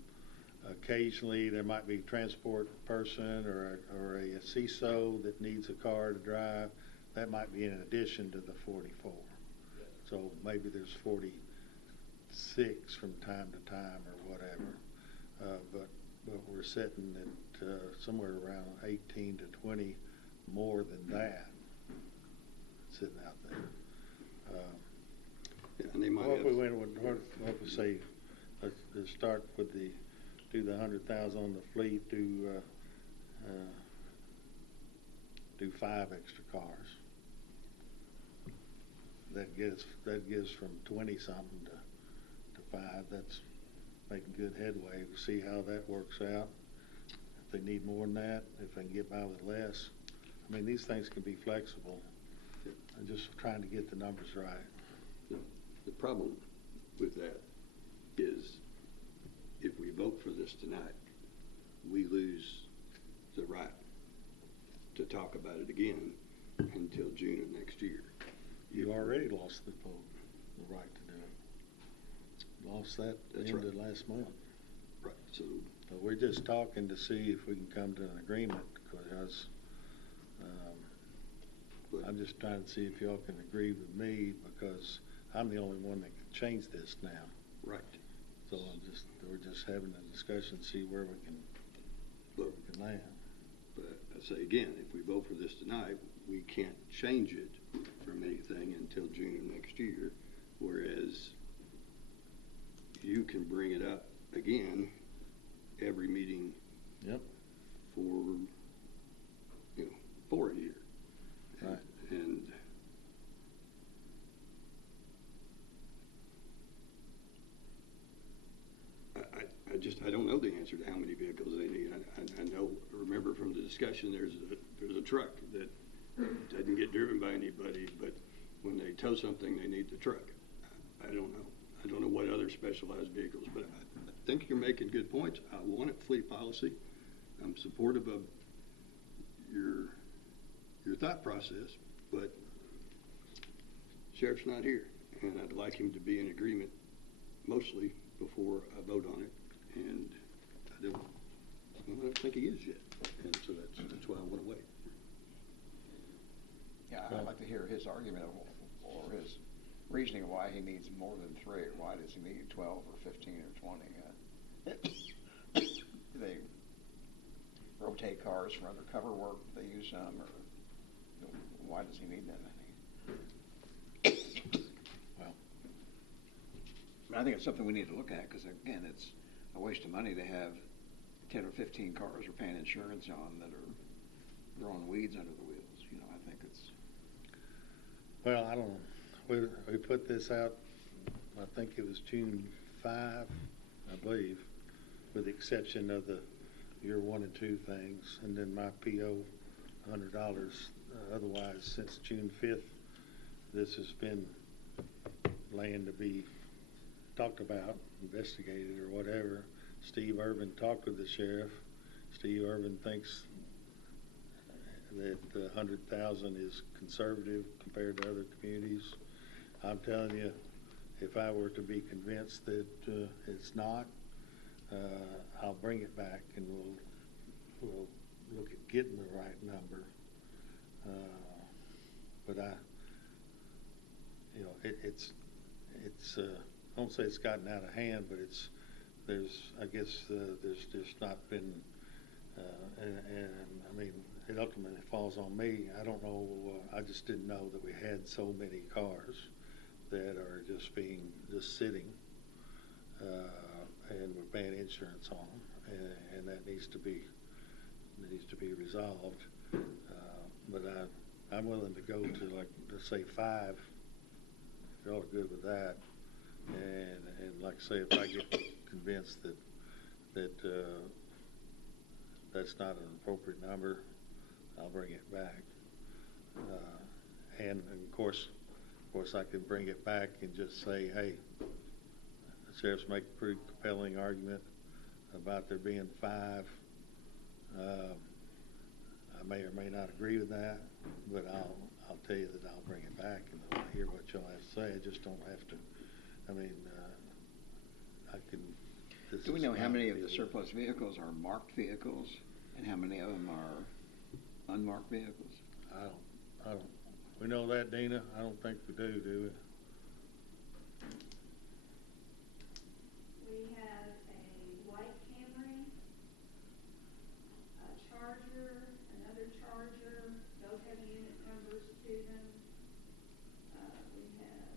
occasionally there might be a transport person or a CISO that needs a car to drive. That might be in addition to the 44. So maybe there's 46 from time to time or whatever. But we're sitting at somewhere around 18 to 20 more than that sitting out there. Yeah, and they might What if we have, went with, what if we say, let's start with do the 100,000 on the fleet, do 5 extra cars. That gives from 20 something to 5. That's making good headway. We'll see how that works out. If they need more than that, if they can get by with less. I mean, these things can be flexible. I'm just trying to get the numbers right. the problem with that is if we vote for this tonight, we lose the right to talk about it again until June of next year. You already lost the vote, the right to do it. Lost that That's end right. of last month. Right. So So we're just talking to see if we can come to an agreement, because But- I'm just trying to see if y'all can agree with me, because I'm the only one that can change this now. right. So we're just having a discussion, see where we can land. But I say again, if we vote for this tonight, we can't change it from anything until June of next year, whereas you can bring it up again every meeting. Yep. For a year. Right. And I don't know the answer to how many vehicles they need. Remember from the discussion, there's a truck that doesn't get driven by anybody, but when they tow something, they need the truck. I don't know. I don't know what other specialized vehicles, but I think you're making good points. I want a fleet policy. I'm supportive of your thought process, but Sheriff's not here, and I'd like him to be in agreement mostly before I vote on it, and I don't think he is yet, and so that's why I want to wait. Yeah, I'd like to hear his argument or his reasoning why he needs more than 3. Why does he need 12 or 15 or 20? Do they rotate cars for undercover work? Do they use some, or why does he need that many? Well, I think it's something we need to look at, because again, it's a waste of money to have 10 or 15 cars we're paying insurance on that are growing weeds under the wheels. I think it's. well, I don't know. We put this out, I think it was June 5, I believe, with the exception of the year 1 and 2 things, and then my PO, $100. Otherwise, since June 5th, this has been laying to be talked about, investigated, or whatever. Steve Irvin talked with the sheriff. Steve Irvin thinks that 100,000 is conservative compared to other communities. I'm telling you, if I were to be convinced that it's not, I'll bring it back and we'll look at getting the right number. But it's I don't say it's gotten out of hand, but I guess there's just not been, and I mean, it ultimately falls on me. I don't know, I just didn't know that we had so many cars that are just sitting, and we're paying insurance on them, and that needs to be resolved. But I'm willing to go to, like, let's say 5. If y'all are good with that, and like I say, if I get convinced that that's not an appropriate number, I'll bring it back. And of course, I could bring it back and just say, hey, the sheriff's make a pretty compelling argument about there being 5. I may or may not agree with that, but I'll tell you that I'll bring it back and I'll hear what y'all have to say. I just don't have to, I mean, I can. Do we know how many of the surplus vehicles are marked vehicles and how many of them are unmarked vehicles? I don't, we know that, Dina? I don't think we do we? We have a white Camry, a Charger, another Charger, those have unit numbers to them. We have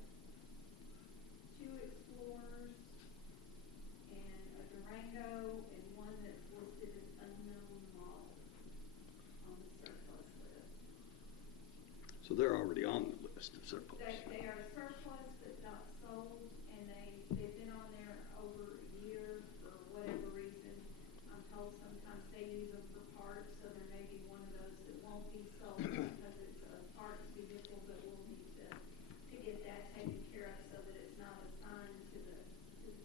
2 Explorers, and a Durango, and one that's listed as unknown model on the surplus list. So they're already on the list of surplus. They are surplus but not sold, and they've been on there over a year for whatever reason. I'm told sometimes they use them for parts, so there may be one of those that won't be sold because it's a parts vehicle, but we'll need to get that taken care of so that it's not assigned to the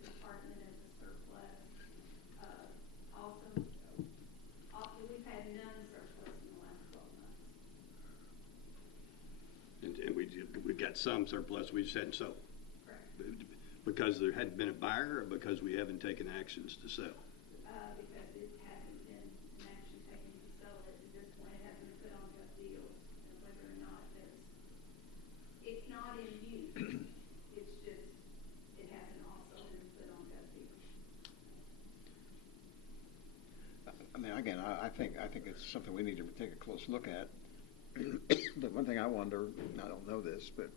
department as a surplus. Also, we've had none surplus in the last 12 months. And we got some surplus we just hadn't sold. Correct. Because there hadn't been a buyer or because we haven't taken actions to sell? Because it hasn't been an action taken to sell it at this point. It hasn't been put on gov deals, and whether or not it's not in use. It's just, it hasn't also been put on gov deals. I mean, again, I think it's something we need to take a close look at. But one thing I wonder, and I don't know this, but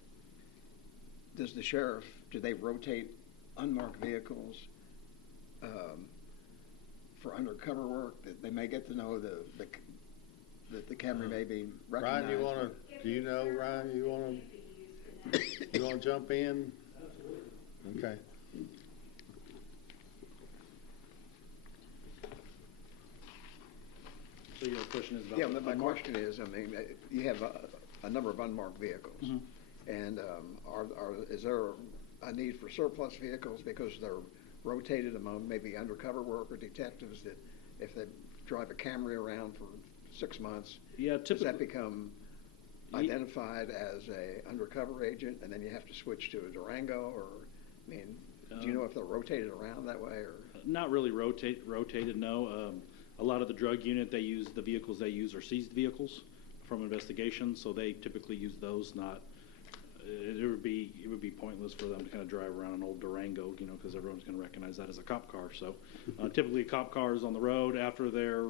does the sheriff, do they rotate unmarked vehicles for undercover work that they may get to know that the Camry may be recognized? Ryan, you want to, do you know, Ryan, you want to jump in? Okay. So your question is about? Yeah, my question is, I mean, you have a number of unmarked vehicles. Mm-hmm. And is there a need for surplus vehicles because they're rotated among maybe undercover work or detectives that if they drive a Camry around for 6 months, Yeah, does typically. that become identified as a undercover agent and then you have to switch to a Durango? Or, I mean, do you know if they're rotated around that way? Or Not really rotated, no. A lot of the drug unit, the vehicles they use are seized vehicles from investigations, so they typically use those, not, it would be pointless for them to kind of drive around an old Durango, because everyone's going to recognize that as a cop car. So typically a cop car is on the road after they're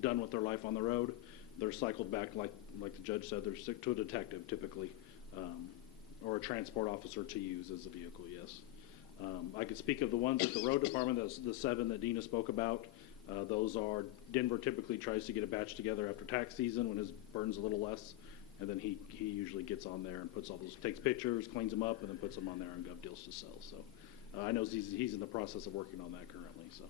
done with their life on the road. They're cycled back, like the judge said, they're sick to a detective typically, or a transport officer to use as a vehicle, yes. I could speak of the ones at the road department, that's the 7 that Dina spoke about. Those are, Denver typically tries to get a batch together after tax season when his burn's a little less, and then he usually gets on there and puts all those, takes pictures, cleans them up, and then puts them on there on gov deals to sell. So I know he's in the process of working on that currently. So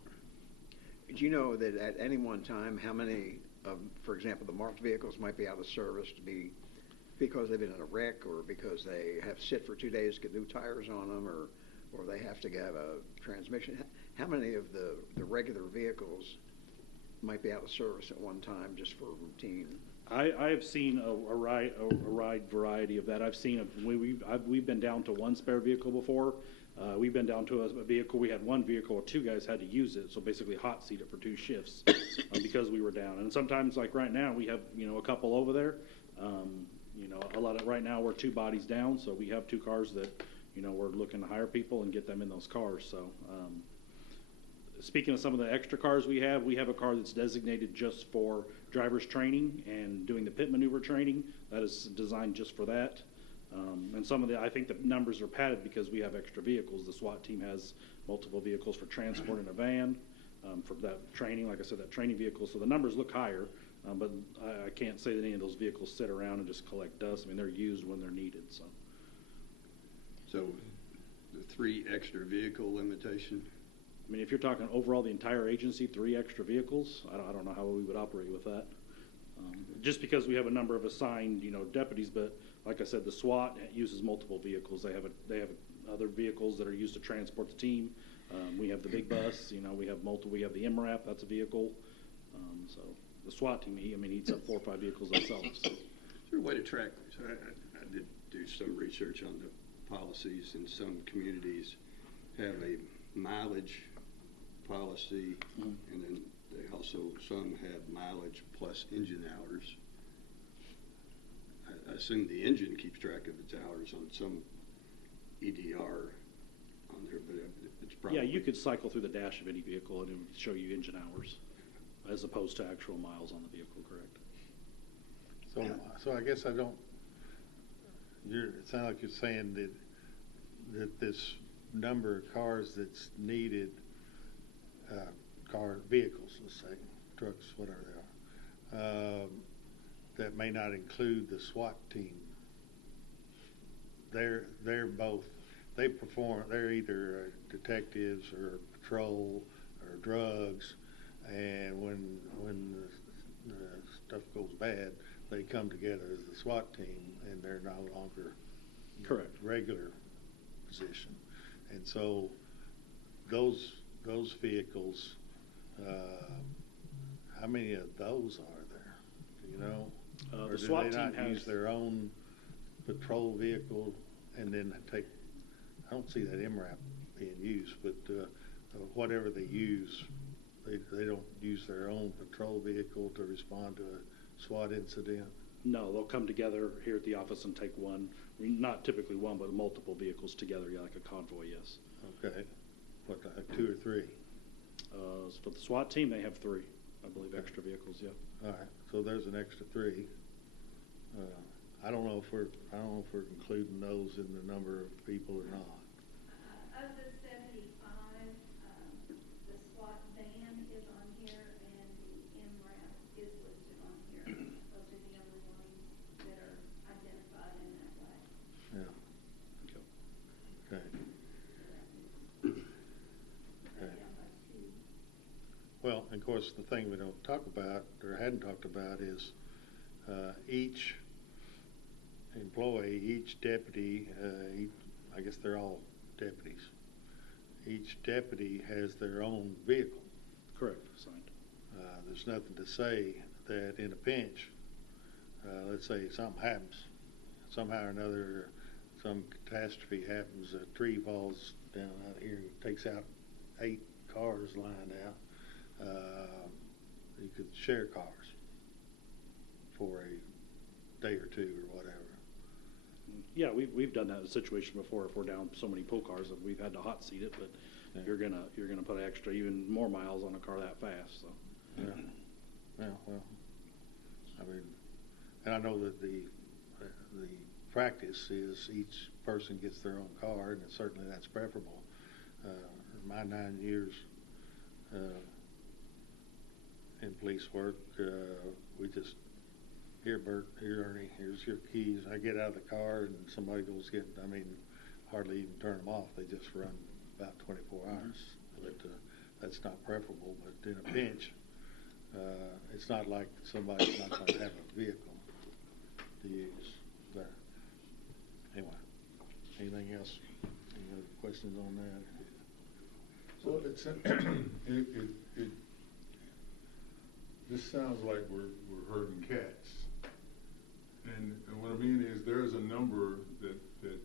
do you know that at any one time how many of, for example, the marked vehicles might be out of service because they've been in a wreck or because they have to sit for 2 days to get new tires on them or they have to have a transmission? How many of the regular vehicles might be out of service at one time just for routine? I have seen a wide variety of that. I've seen we've been down to one spare vehicle before. We've been down to a vehicle. We had one vehicle where 2 guys had to use it, so basically hot seat it for 2 shifts because we were down. And sometimes, like right now, we have a couple over there. A lot of right now we're 2 bodies down, so we have 2 cars that we're looking to hire people and get them in those cars. So. Speaking of some of the extra cars we have a car that's designated just for driver's training and doing the pit maneuver training. That is designed just for that. And I think the numbers are padded because we have extra vehicles. The SWAT team has multiple vehicles for transport in a van for that training. Like I said, that training vehicle. So the numbers look higher, but I can't say that any of those vehicles sit around and just collect dust. I mean, they're used when they're needed. So the 3 extra vehicle limitation. I mean, if you're talking overall the entire agency, 3 extra vehicles, I don't know how we would operate with that. Just because we have a number of assigned, deputies, but like I said, the SWAT uses multiple vehicles. They have other vehicles that are used to transport the team. We have the big bus. We have multiple. We have the MRAP. That's a vehicle. So the SWAT team, he eats up 4 or 5 vehicles themselves. So. there a way to track this? I did do some research on the policies, and some communities have a mileage policy, and then they also, some have mileage plus engine hours. I assume the engine keeps track of its hours on some EDR on there, but it's probably... Yeah, you could cycle through the dash of any vehicle and it would show you engine hours as opposed to actual miles on the vehicle, correct? So I guess I don't, it sounds like you're saying that this number of cars that's needed, vehicles, let's say, trucks, whatever they are, that may not include the SWAT team. They're either detectives or patrol or drugs, and when the stuff goes bad, they come together as the SWAT team, and they're no longer Correct. regular position. And so those vehicles, how many of those are there? Do you know? Or The do SWAT they team not has use their own patrol vehicle and then take? I don't see that MRAP being used, but whatever they use, they don't use their own patrol vehicle to respond to a SWAT incident. No, they'll come together here at the office and take one, not typically one, but multiple vehicles together, yeah, like a convoy, yes. Okay, what, like 2 or 3? For the SWAT team, they have 3, I believe, extra vehicles, yeah. All right, so there's an extra 3. I don't know if we're including those in the number of people or not. Of the 75, the SWAT van is on here, and the MRAP is listed on here. Those are the only ones that are identified in that way. Yeah. Okay. Okay. Well, and of course, the thing we don't talk about, or hadn't talked about, is each employee, each deputy, I guess they're all deputies, each deputy has their own vehicle. Correct, signed. There's nothing to say that in a pinch, let's say something happens, somehow or another, some catastrophe happens, a tree falls down out here and takes out 8 cars lined out. You could share cars for a day or 2 or whatever. Yeah, we've done that in a situation before. If we're down so many pool cars that we've had to hot seat it, but Yeah. you're gonna put extra, even more miles on a car that fast. So Yeah. Yeah. Well, I mean, and I know that the practice is each person gets their own car, and certainly that's preferable. In my 9 years in police work, we just, here, Bert, here, Ernie, here's your keys. I get out of the car and somebody goes hardly even turn them off. They just run about 24 hours. But that's not preferable. But in a pinch, it's not like somebody's not going to have a vehicle to use. But anyway, anything else? Any other questions on that? Well, it's this sounds like we're herding cats. And what I mean is there's a number that the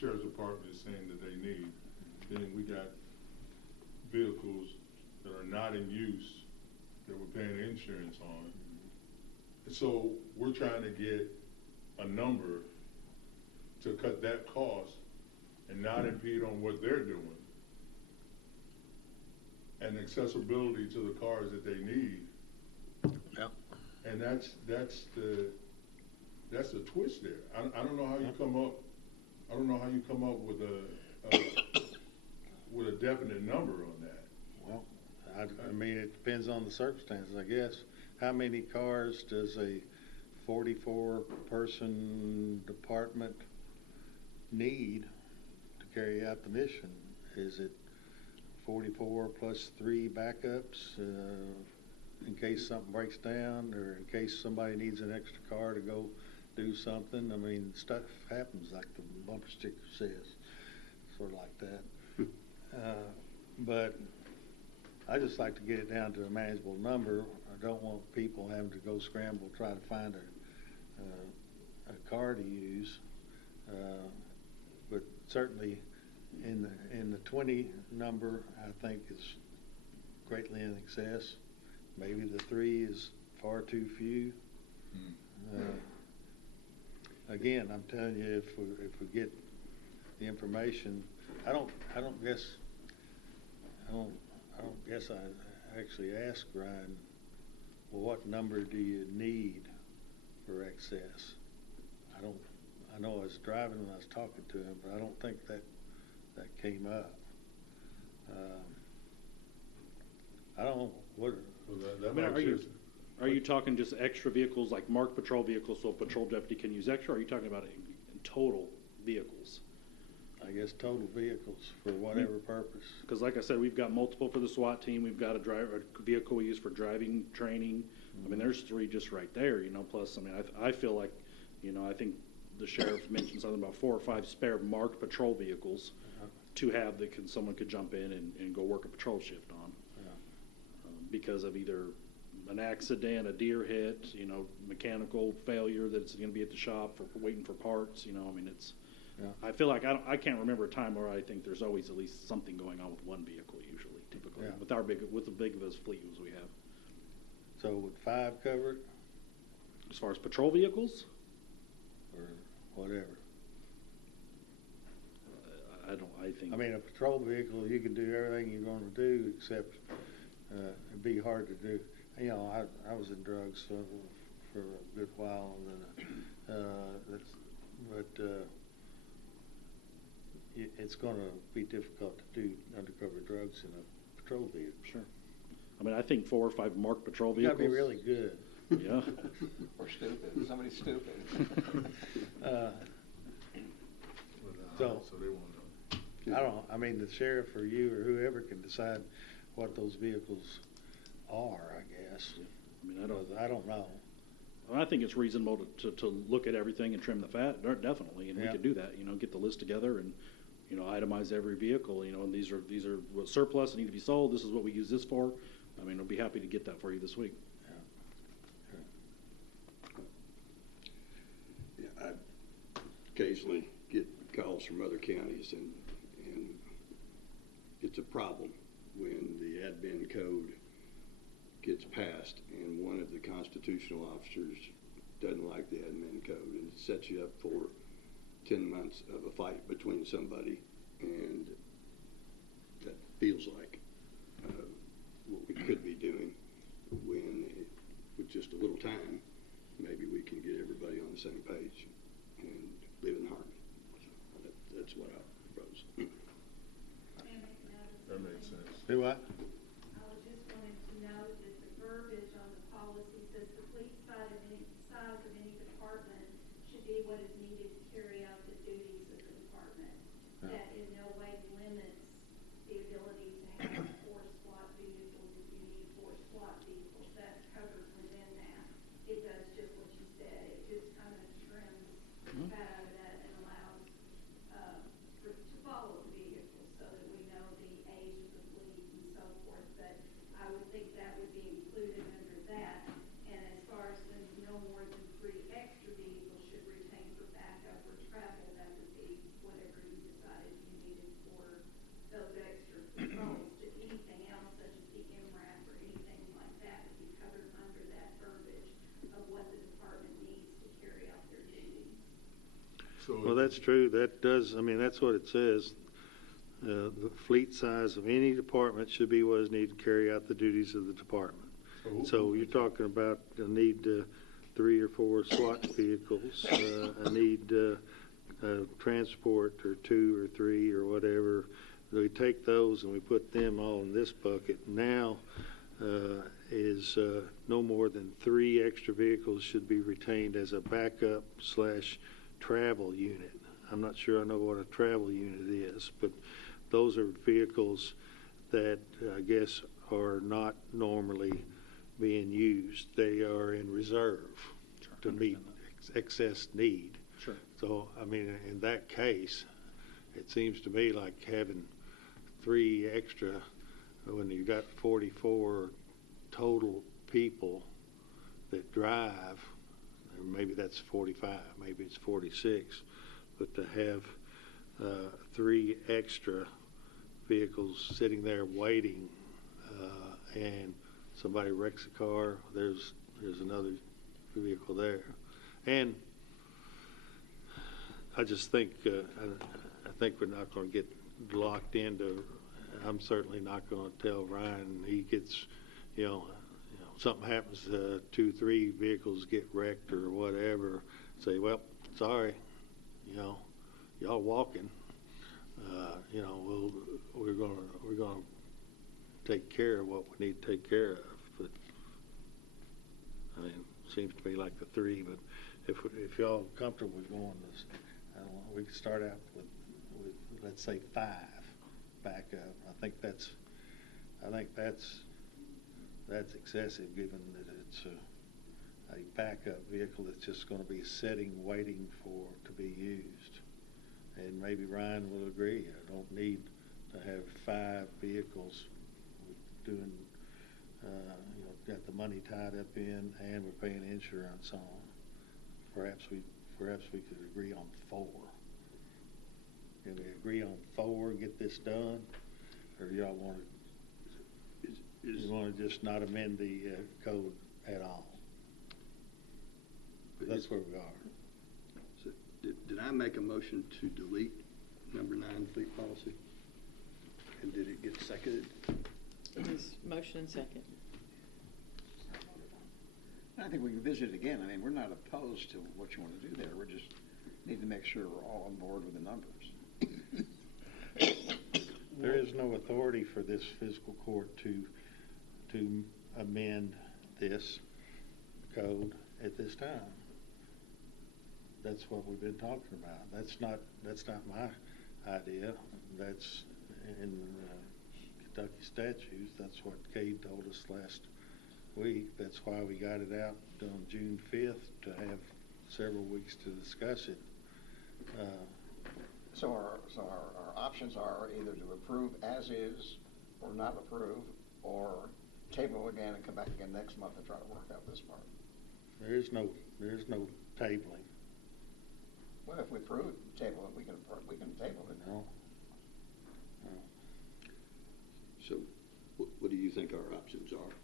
sheriff's department is saying that they need. Then we got vehicles that are not in use that we're paying insurance on. And so we're trying to get a number to cut that cost and not impede on what they're doing. And accessibility to the cars that they need. Yep. And that's the twist there. I don't know how you come up. I don't know how you come up with a definite number on that. Well, I mean, it depends on the circumstances, I guess. How many cars does a 44-person department need to carry out the mission? Is it 44 plus 3 backups in case something breaks down, or in case somebody needs an extra car to go do something? I mean, stuff happens, like the bumper sticker says, sort of like that. But I just like to get it down to a manageable number. I don't want people having to go scramble, try to find car to use. But certainly in the 20 number, I think is greatly in excess. Maybe the 3 is far too few. Again, I'm telling you, if we get the information, I don't guess I actually asked Ryan, well, what number do you need for excess? I know I was driving when I was talking to him, but I don't think that came up. I don't know what. Well, I that mean, makes sense. are you talking just extra vehicles, like marked patrol vehicles, so a patrol deputy can use extra, or are you talking about in total vehicles? I guess total vehicles for whatever purpose. Because like I said, we've got multiple for the SWAT team. We've got a vehicle we use for driving training. I mean, there's 3 just right there, plus, I mean, I feel like, I think the sheriff mentioned something about 4 or 5 spare marked patrol vehicles to have that someone could jump in and go work a patrol shift on. Because of either an accident, a deer hit, mechanical failure that's going to be at the shop for waiting for parts, I mean, it's, I feel like I can't remember a time where I think there's always at least something going on with one vehicle usually, typically, with the big of a fleet as we have. So would 5 cover it? As far as patrol vehicles? Or whatever? I think. I mean, a patrol vehicle, you can do everything you're going to do, except it'd be hard to do. I was in drugs for a good while, and it's going to be difficult to do undercover drugs in a patrol vehicle. Sure. I mean, I think 4 or 5 marked patrol You got vehicles. to be really good. Yeah. Or stupid. Somebody's stupid. So they want to know. I don't know. I mean, the sheriff or you or whoever can decide what those vehicles are, I guess. I mean, I don't know. I think it's reasonable to look at everything and trim the fat, definitely, and we can do that. Get the list together and itemize every vehicle. And these are what surplus that need to be sold. This is what we use this for. I mean, I'll be happy to get that for you this week. Yeah, I occasionally get calls from other counties, and it's a problem when the admin code gets passed and one of the constitutional officers doesn't like the admin code, and it sets you up for 10 months of a fight between somebody, and that feels like what we could be doing when, with just a little time, maybe we can get everybody on the same page and live in harmony. So that's what I propose. That makes sense. Do what? I was just wanting to note that the verbiage on the policy says the fleet size of any department should be what is needed to carry out the duties of the department. That in no way limits the ability to have 4 SWAT vehicles if you need 4 SWAT vehicles. That's covered within that. It does just what you said. It just kind of trims that out of that and allows to follow the vehicles so that we know the age of the fleet and so forth. But I would think that would be included under that. And as far as the no more than 3 extra vehicles should retain for backup or travel, that would be whatever you decided you needed for those extra patrols. Just anything else, such as the MRAP or anything like that, would be covered under that verbiage of what the department needs to carry out their duties. Well, that's true. That does, I mean, that's what it says. The fleet size of any department should be what is needed to carry out the duties of the department. So you're talking about the need 3 or 4 SWAT vehicles. I need transport or 2 or 3 or whatever. We take those and we put them all in this bucket. Now is no more than 3 extra vehicles should be retained as a backup / travel unit. I'm not sure I know what a travel unit is, but those are vehicles that I guess are not normally being used. They are in reserve to meet excess need. Sure. So, I mean, in that case, it seems to me like having 3 extra when you got 44 total people that drive, maybe that's 45, maybe it's 46, but to have 3 extra vehicles sitting there waiting, and somebody wrecks a car, there's another vehicle there. And I just think, I think we're not going to get locked into, I'm certainly not going to tell Ryan he gets, something happens, 2, 3 vehicles get wrecked or whatever, say, well, sorry, y'all walking, we're going to take care of what we need to take care of. But I mean, it seems to me like the 3, but if y'all comfortable with going this, I don't know, we could start out with let's say 5 backup. I think that's excessive, given that it's a backup vehicle that's just going to be sitting, waiting to be used. And maybe Ryan will agree. I don't need to have 5 vehicles doing, got the money tied up in, and we're paying insurance on. Perhaps we could agree on 4. Can we agree on 4, get this done, or y'all want to just not amend the code at all? That's where we are. So did I make a motion to delete number 9 fleet policy? And did it get seconded? It is motion and second. I think we can visit it again. I mean, we're not opposed to what you want to do there. We just need to make sure we're all on board with the numbers. There is no authority for this fiscal court to amend this code at this time. That's what we've been talking about. That's not my idea. That's in Kentucky statutes. That's what Cade told us last week. That's why we got it out on June 5th to have several weeks to discuss it. So our options are either to approve as is, or not approve, or table again and come back again next month and try to work out this part. There is no tabling. Well, if we approve it, table it, we can table it. No. So what do you think our options are?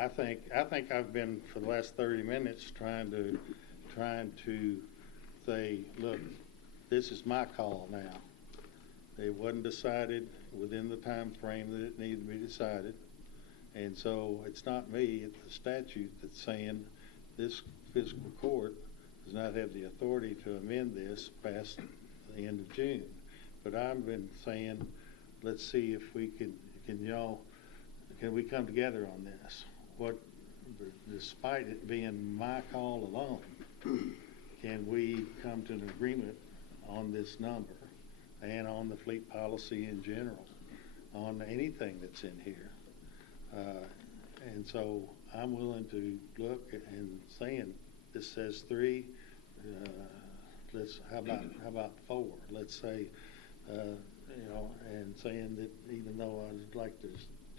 I think I've been for the last 30 minutes trying to say, look, this is my call now. It wasn't decided within the time frame that it needed to be decided. And so it's not me, it's the statute that's saying this fiscal court does not have the authority to amend this past the end of June. But I've been saying, let's see if we can we come together on this? Despite it being my call alone, can we come to an agreement on this number and on the fleet policy in general, on anything that's in here? And so I'm willing to look and saying this says 3. How about 4? Let's say, and saying that even though I'd like to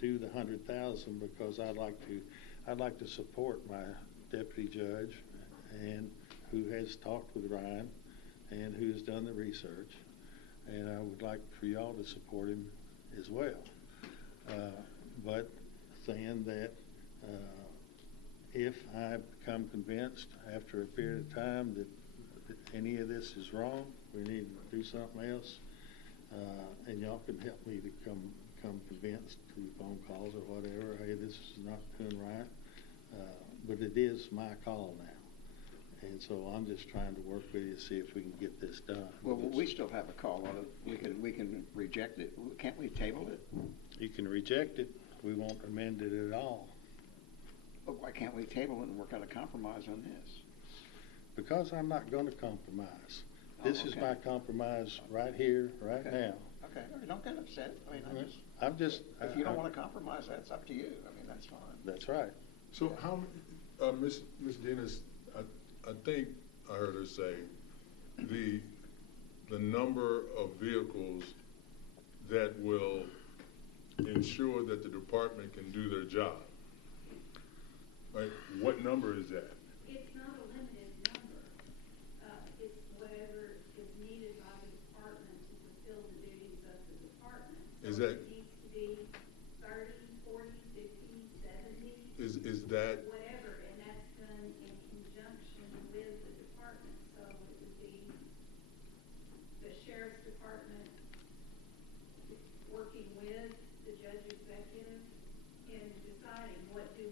do the 100,000 because I'd like to support my deputy judge and who has talked with Ryan and who has done the research, and I would like for y'all to support him as well. But saying that if I become convinced after a period of time that any of this is wrong, we need to do something else, and y'all can help me to come convinced through phone calls or whatever, hey, this is not doing right, but it is my call now. And so I'm just trying to work with you to see if we can get this done. Well, we still have a call on it. We can reject it. Can't we table it? You can reject it. We won't amend it at all. But why can't we table it and work out a compromise on this? Because I'm not going to compromise. Oh, This is my compromise right here, right now. Okay, don't get upset. I mean, if you don't want to compromise, that's up to you. I mean, that's fine. That's right. So how, Ms. Dennis, I think I heard her say the number of vehicles that will ensure that the department can do their job. Right? What number is that? It's not a limited Is that- It needs to be 30, 40, 50, 70. Is that, Whatever, and that's done in conjunction with the department, so it would be the sheriff's department working with the judge executive in deciding what do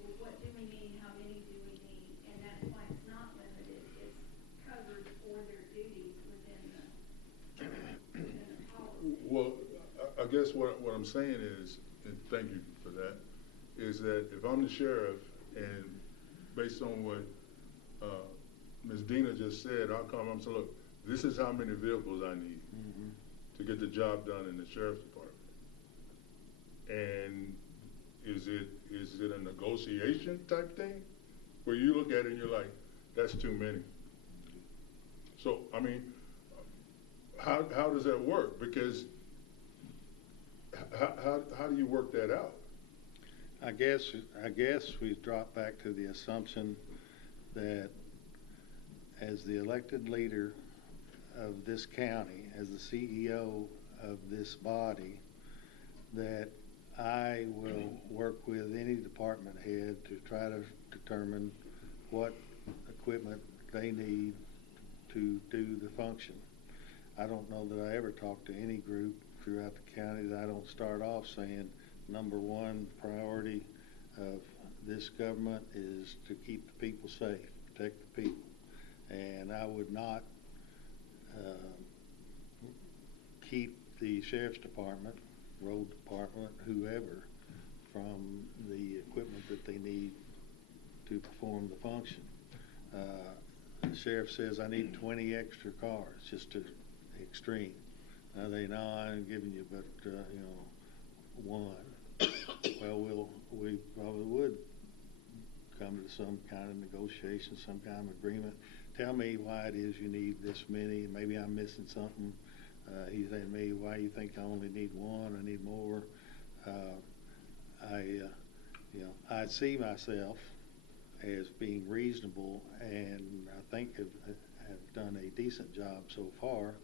we need, how many do we need, and that's why it's not limited, it's covered for their duties within the policy. well, I guess what I'm saying is, and thank you for that, is that if I'm the sheriff and based on what Ms. Dina just said, I'll come and say, look, this is how many vehicles I need to get the job done in the sheriff's department. And is it a negotiation type thing where you look at it and you're like, that's too many? So, I mean, how does that work? Because how do you work that out? I guess we drop back to the assumption that as the elected leader of this county, as the CEO of this body, that I will work with any department head to try to determine what equipment they need to do the function. I don't know that I ever talk to any group throughout the county that I don't start off saying, number one priority of this government is to keep the people safe, protect the people. And I would not keep the sheriff's department, road department, whoever, from the equipment that they need to perform the function. The sheriff says, I need 20 extra cars, just to the extreme. They know I'm giving you but, one. Well, we probably would come to some kind of negotiation, some kind of agreement. Tell me why it is you need this many. Maybe I'm missing something. He's saying to me, why you think I only need one? I need more. I see myself as being reasonable, and I think have done a decent job so far,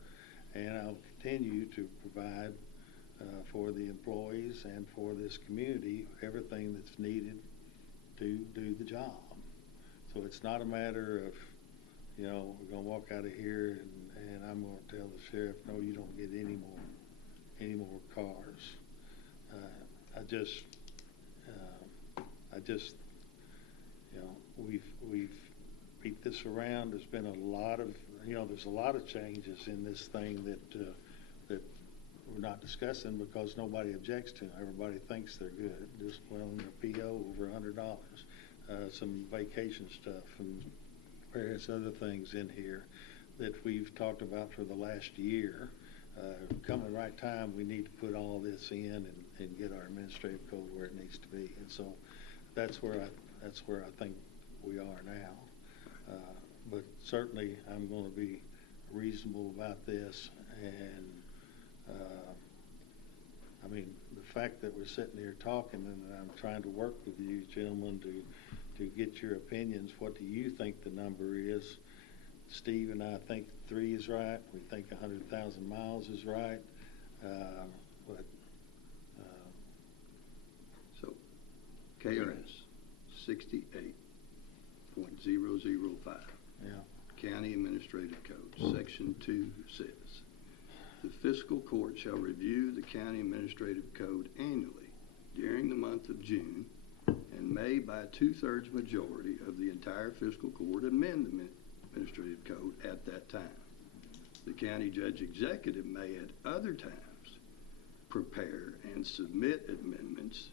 and I'll continue to provide for the employees and for this community everything that's needed to do the job. So it's not a matter of, we're going to walk out of here and I'm going to tell the sheriff, no, you don't get any more cars. We've beat this around. There's been a lot of, there's a lot of changes in this thing that we're not discussing because nobody objects to them. Everybody thinks they're good. Just in their PO over $100. Some vacation stuff and various other things in here that we've talked about for the last year. Come the right time, we need to put all this in and get our administrative code where it needs to be. And so that's where I think we are now. But certainly I'm going to be reasonable about this. And the fact that we're sitting here talking and I'm trying to work with you gentlemen to get your opinions. What do you think the number is? Steve and I think 3 is right. We think 100,000 miles is right. So KRS 68.005. Yeah. County Administrative Code, Section 2 says, the fiscal court shall review the County Administrative Code annually during the month of June and may by 2/3 majority of the entire fiscal court amend the administrative code at that time. The county judge executive may at other times prepare and submit amendments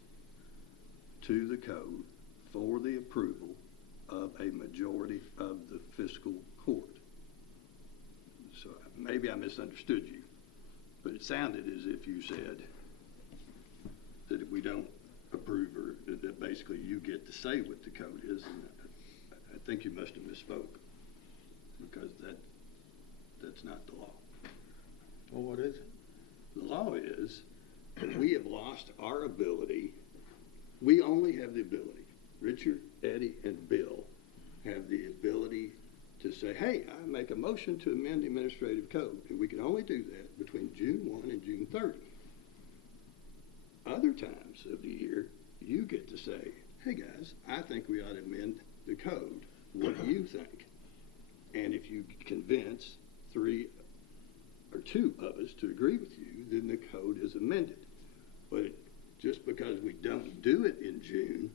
to the code for the approval of a majority of the fiscal court. So maybe I misunderstood you, but it sounded as if you said that if we don't approve or that basically you get to say what the code is, and I think you must have misspoke because that's not the law. Well, what is it? The law is that we have lost our ability. We only have the ability, Richard, Eddie, and Bill have the ability to say, hey, I make a motion to amend the administrative code. And we can only do that between June 1 and June 30. times of the year, you get to say, hey guys, I think we ought to amend the code. What do you think? And if you convince 3 or 2 of us to agree with you, then the code is amended. But just because we don't do it in June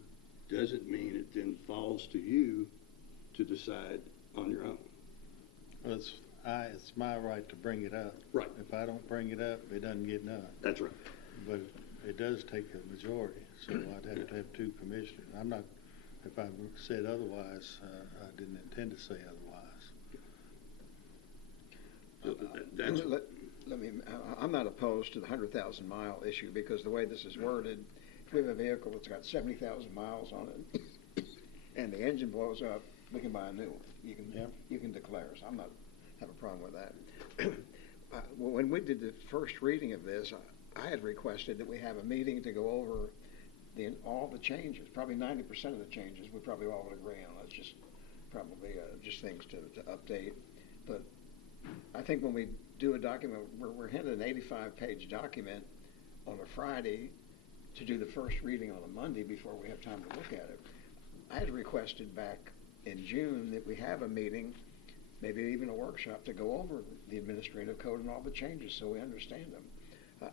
doesn't mean it then falls to you to decide on your own. Well, it's my right to bring it up. Right. If I don't bring it up, it doesn't get done. That's right. But it does take a majority, so I'd have to have 2 commissioners. I'm not, if I said otherwise, I didn't intend to say otherwise. I'm not opposed to the 100,000 mile issue, because the way this is worded, if we have a vehicle that's got 70,000 miles on it and the engine blows up, we can buy a new one. You can declare. So I'm not have a problem with that. When we did the first reading of this, I had requested that we have a meeting to go over all the changes. Probably 90% of the changes we probably all would agree on. It's just probably just things to update. But I think when we do a document, we're handed an 85-page document on a Friday to do the first reading on a Monday before we have time to look at it. I had requested back in June that we have a meeting, maybe even a workshop, to go over the administrative code and all the changes so we understand them.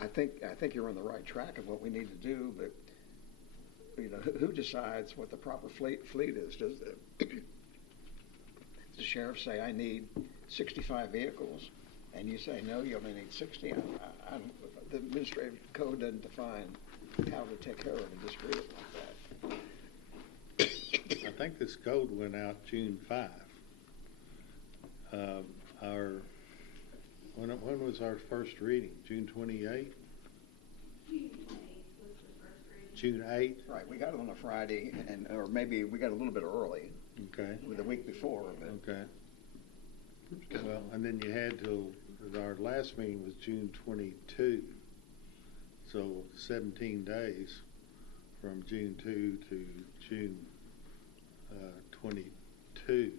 I think you're on the right track of what we need to do, but who decides what the proper fleet is? Does the sheriff say, I need 65 vehicles, and you say, no, you only need 60? The administrative code doesn't define how to take care of a dispute like that. I think this code went out June 5. When was our first reading? June 28th? June 8th? Right, we got it on a Friday, or maybe we got a little bit early. Okay. The week before. But. Okay. Well, and then you had our last meeting was June 22. So 17 days from June 2 to June 22.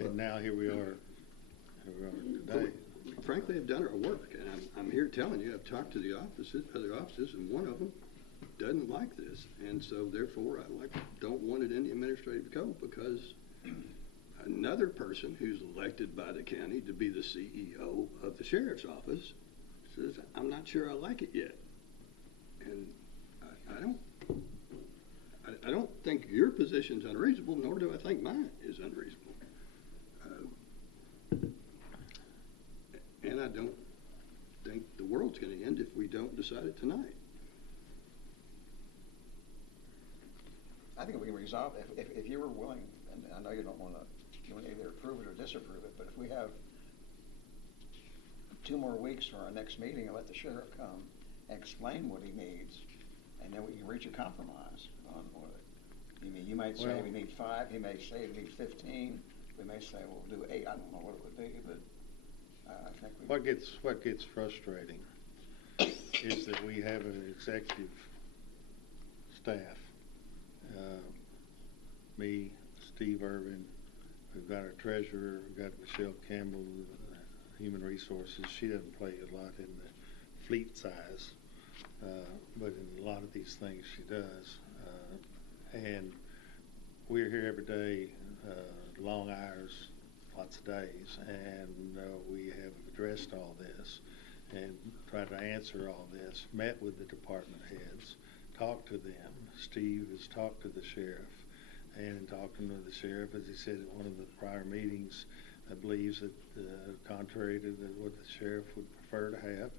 And now here we are today. Frankly, I've done our work, and I'm here telling you, I've talked to the other offices, and one of them doesn't like this, and so therefore I don't want it in the administrative code, because another person who's elected by the county to be the CEO of the sheriff's office says, I'm not sure I like it yet. And I don't think your position's unreasonable, nor do I think mine is unreasonable. And I don't think the world's going to end if we don't decide it tonight. I think we can resolve it. If you were willing, and I know you don't want to either approve it or disapprove it, but if we have 2 more weeks for our next meeting and let the sheriff come and explain what he needs, and then we can reach a compromise on what you might say we need 5, he may say we need 15, we may say we'll do 8. I don't know what it would be, but I think what gets frustrating is that we have an executive staff, me, Steve Irvin, we've got our treasurer, we've got Michelle Campbell, human resources. She doesn't play a lot in the fleet size, but in a lot of these things she does. And we're here every day, long hours, lots of days, and we have addressed all this and tried to answer all this, met with the department heads, talked to them. Steve has talked to the sheriff, and in talking to the sheriff, as he said at one of the prior meetings, believes that contrary to what the sheriff would prefer to have.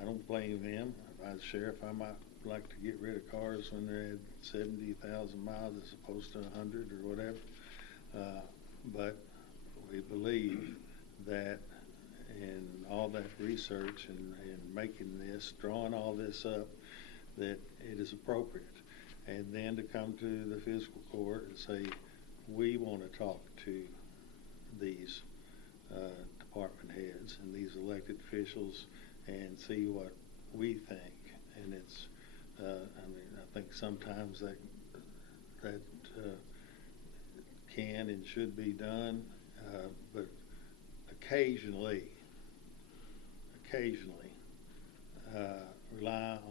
I don't blame him. If I was sheriff, I might like to get rid of cars when they're at 70,000 miles as opposed to 100 or whatever. But we believe that in all that research and making this, drawing all this up, that it is appropriate. And then to come to the fiscal court and say, we want to talk to these department heads and these elected officials and see what we think. And it's, I think sometimes that can and should be done, but occasionally,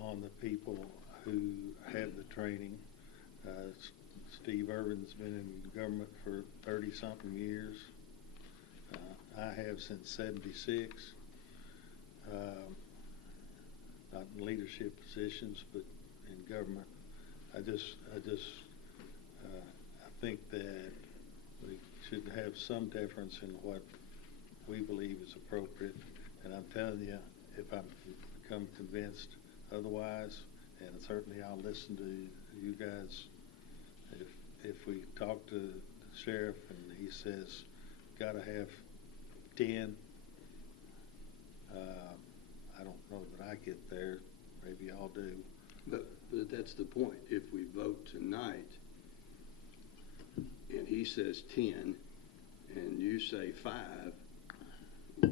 on the people who have the training. Steve Irwin's been in government for 30-something years. I have since '76. Not in leadership positions, but in government. I think that we should have some deference in what we believe is appropriate. And I'm telling you, if I become convinced otherwise, and certainly I'll listen to you guys, if we talk to the sheriff and he says, got to have 10, I don't know that I get there. Maybe y'all do. But that's the point. If we vote tonight and he says 10 and you say 5,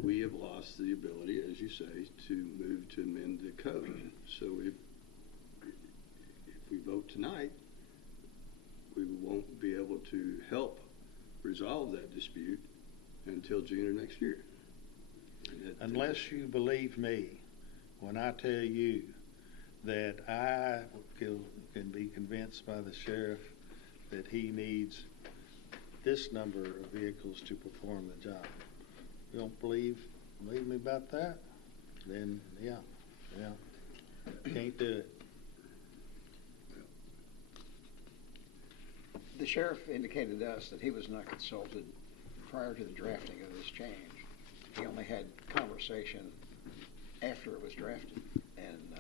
we have lost the ability, as you say, to move to amend the code. So if we vote tonight, we won't be able to help resolve that dispute until June of next year. Unless you believe me when I tell you that I can be convinced by the sheriff that he needs this number of vehicles to perform the job. You don't believe me about that? Then yeah, can't do it. The sheriff indicated to us that he was not consulted prior to the drafting of this change. He only had conversation after it was drafted, and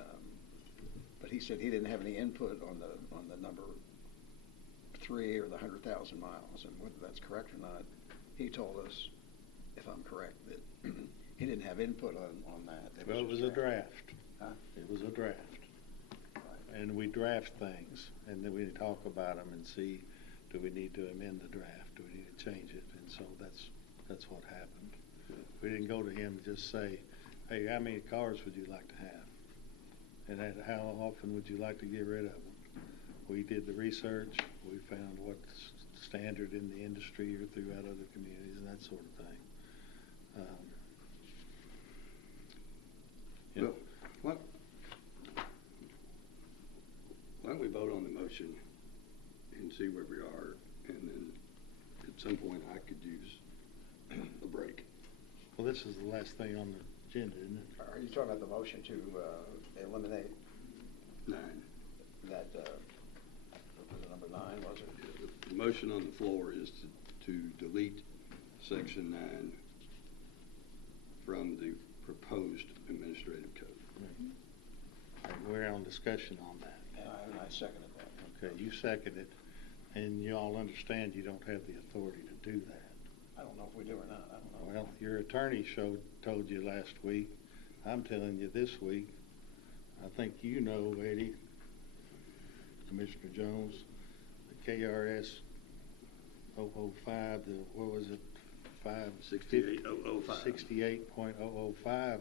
but he said he didn't have any input on the number 3 or the 100,000 miles, and whether that's correct or not, he told us, if I'm correct, that he didn't have input on that. Well, it was a draft. Huh? It was a draft. Right. And we draft things, and then we talk about them and see, do we need to amend the draft? Do we need to change it? And so that's what happened. We didn't go to him and just say, hey, how many cars would you like to have? And how often would you like to get rid of them? We did the research. We found what's standard in the industry or throughout other communities and that sort of thing. Well, why don't we vote on the motion and see where we are, and then at some point I could use a break. Well, this is the last thing on the agenda, isn't it? Are you talking about the motion to eliminate 9. that, was it number 9, was it? Yeah, the motion on the floor is to delete Section 9 from the proposed administrative code. Mm-hmm. And we're on discussion on that. And I seconded that. Okay, you seconded, and you all understand you don't have the authority to do that. I don't know if we do or not. I don't know. Well, your attorney told you last week. I'm telling you this week. I think you know, Eddie, Commissioner Jones, the KRS 005, what was it? 68.005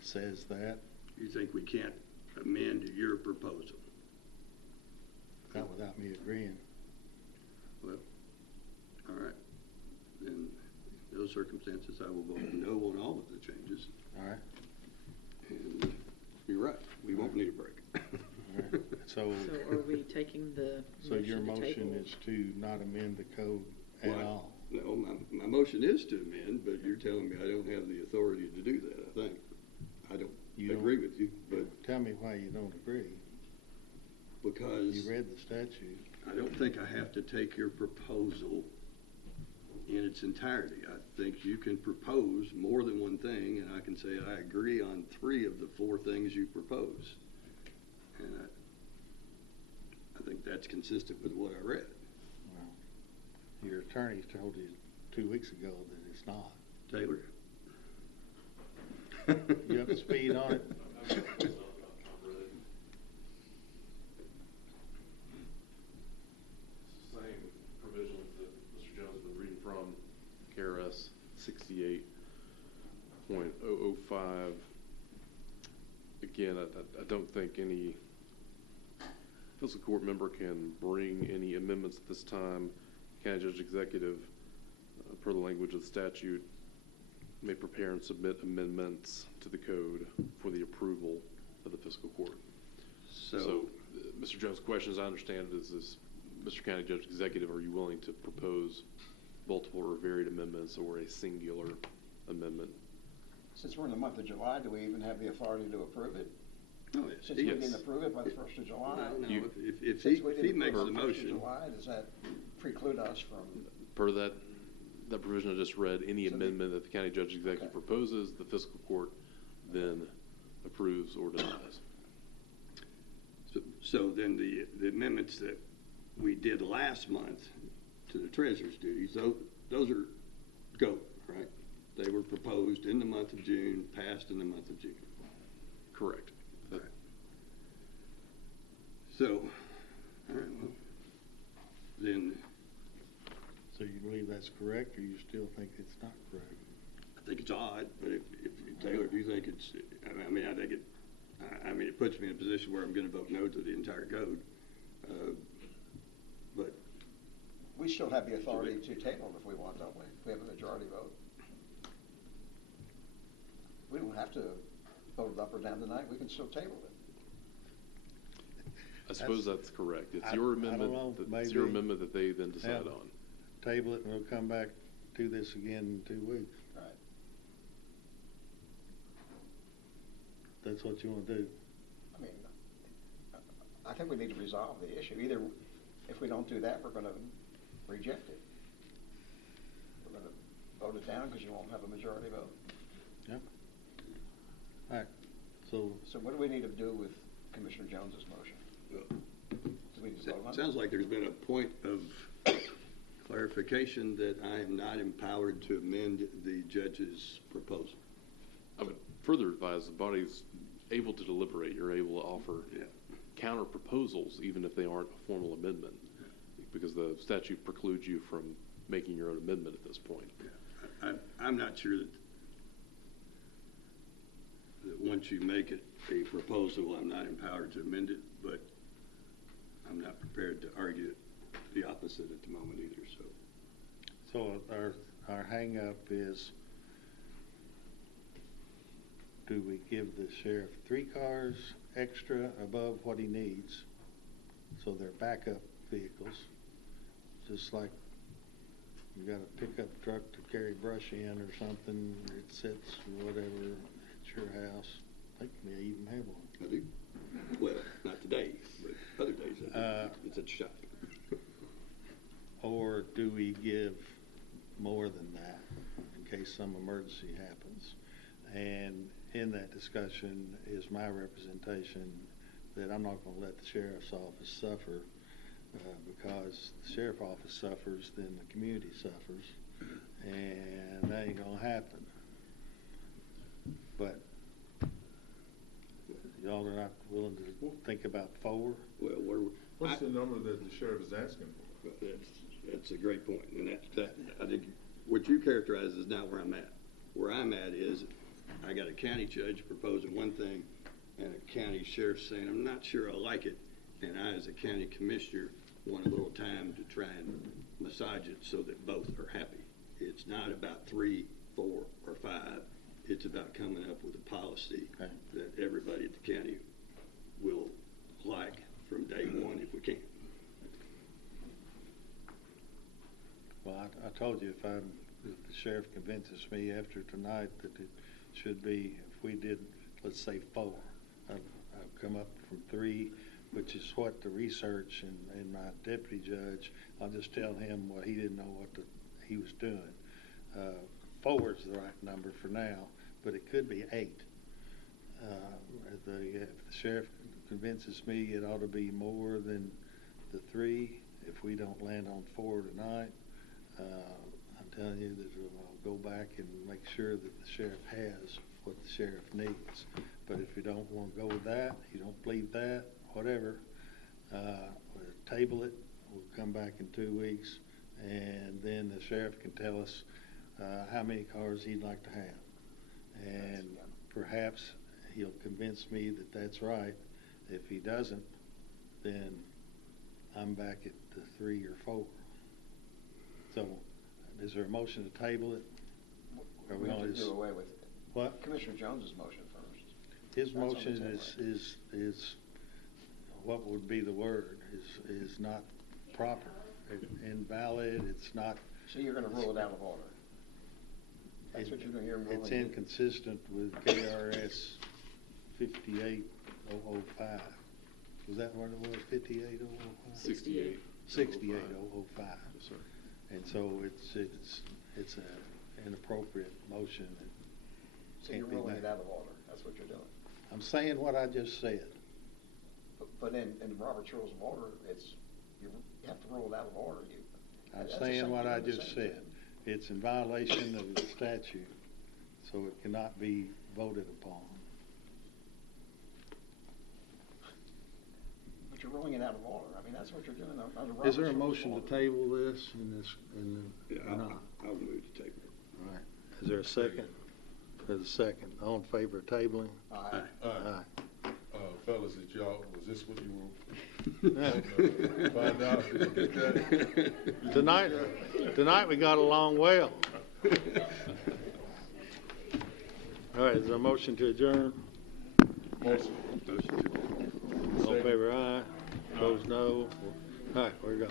says that. You think we can't amend your proposal? Not without me agreeing. Well, all right. Then, in those circumstances, I will vote no on all of the changes. All right. And you're right. We won't need a break. All right. So are we taking the So your motion to motion table? is to not amend the code at all? No, my motion is to amend, but you're telling me I don't have the authority to do that, I think. I don't agree with you, but Tell me why you don't agree. because You read the statute. I don't think I have to take your proposal in its entirety. I think you can propose more than one thing, and I can say I agree on 3 of the 4 things you propose. And I think that's consistent with what I read. Well, your attorney told you 2 weeks ago that it's not. Taylor? You up to speed on it? Same provisions that Mr. Jones has been reading from KRS 68.005. Again, I don't think any fiscal court member can bring any amendments at this time. County Judge Executive, per the language of the statute, may prepare and submit amendments to the code for the approval of the fiscal court. So, Mr. Jones' question, as I understand it, is this, Mr. County Judge Executive, are you willing to propose multiple or varied amendments or a singular amendment? Since we're in the month of July, do we even have the authority to approve it? no, Since we Yes. didn't approve it by the 1st of July? no, You- if Since we he didn't makes approve the it by 1st of motion, July, does that preclude us from? Per that provision I just read, any So amendment that the County Judge Executive Okay. proposes, the fiscal court then approves or denies. so then the amendments that we did last month to the treasurer's duties, those are go, right? They were proposed in the month of June, passed in the month of June. Correct. That- So, all right, well, then So you believe that's correct, or you still think it's not correct? I think it's odd, but if Taylor, do you think it's, I mean, I think it, I mean, it puts me in a position where I'm gonna vote no to the entire code. But We still have the authority to table it if we want, don't we? If we have a majority vote. We don't have to vote it up or down tonight. We can still table it. I suppose that's correct. It's I your don't know, amendment, it's your maybe- amendment that they then decide Yeah. on. Table it, and we'll come back, do this again in 2 weeks. Right. That's what you want to do. I mean, I think we need to resolve the issue. Either, if we don't do that, we're gonna reject it. We're gonna vote it down because you won't have a majority vote. Yep. All right, so So what do we need to do with Commissioner Jones's motion? well, Do we just vote on it it? sounds like there's been a point of clarification that I am not empowered to amend the judge's proposal. I would further advise the body's able to deliberate. You're able to offer Yeah. counter proposals, even if they aren't a formal amendment, because the statute precludes you from making your own amendment at this point. I'm not sure that once you make it a proposal, I'm not empowered to amend it, but I'm not prepared to argue the opposite at the moment either, so. So our hang-up is, do we give the sheriff 3 cars extra above what he needs? So they're backup vehicles, just like you got a pickup truck to carry brush in or something, it sits or whatever at your house. I think they even have one. I do. Well, not today, but other days I do. It's at shop. Or do we give more than that in case some emergency happens? And in that discussion is my representation that I'm not going to let the sheriff's office suffer, because the sheriff's office suffers, then the community suffers, and that ain't going to happen. But y'all are not willing to think about 4? Well, What's the number that the sheriff is asking for? that's a great point, and that I think what you characterize is not where I'm at. Where I'm at is, I got a county judge proposing one thing, and a county sheriff saying, I'm not sure I like it, and I, as a county commissioner, want a little time to try and massage it so that both are happy. It's not about 3, 4, or 5. It's about coming up with a policy Okay. that everybody at the county will like from day one if we can. Well, I told you if the sheriff convinces me after tonight that it should be, if we did, let's say 4, I've come up from 3, which is what the research and my deputy judge, I'll just tell him what he didn't know what he was doing. 4 is the right number for now, but it could be 8. If the sheriff convinces me it ought to be more than the 3, if we don't land on 4 tonight, I'm telling you that I'll go back and make sure that the sheriff has what the sheriff needs. But if you don't want to go with that, you don't believe that, whatever, we'll table it. We'll come back in 2 weeks, and then the sheriff can tell us how many cars he'd like to have. And perhaps he'll convince me that that's right. If he doesn't, then I'm back at the 3 or 4. So, is there a motion to table it? Are We have to just- do away with What? Commissioner Jones's motion first. His That's on the motion table. is what would be the word, is not proper, invalid, it's not, So you're gonna rule it out of order? That's what you're doing here? it's inconsistent with KRS 58005. Was that what it was, 58005? 68. 68005. Yes, sir. And so it's a inappropriate motion. It So you're can't be ruling made. it out of order, that's what you're doing. I'm saying what I just said. But in Robert's Rules of Order, you have to rule it out of order. I'm That's the saying same what thing I I'm just saying. said. It's in violation of the statute, so it cannot be voted upon. But you're ruling it out of order. I mean, that's what you're doing under Is there a Robert's Rules of motion to Order. table this Yeah, or not? I'll move to table it. All right. Is there a second? There's a second. All in favor of tabling? Aye. Aye. Fellas, was this what you were? Find out, did you get that? Tonight we got along well. All right, is there a motion to adjourn? Motion. Motion to All in favor, aye. Opposed, no. All right, we're gone.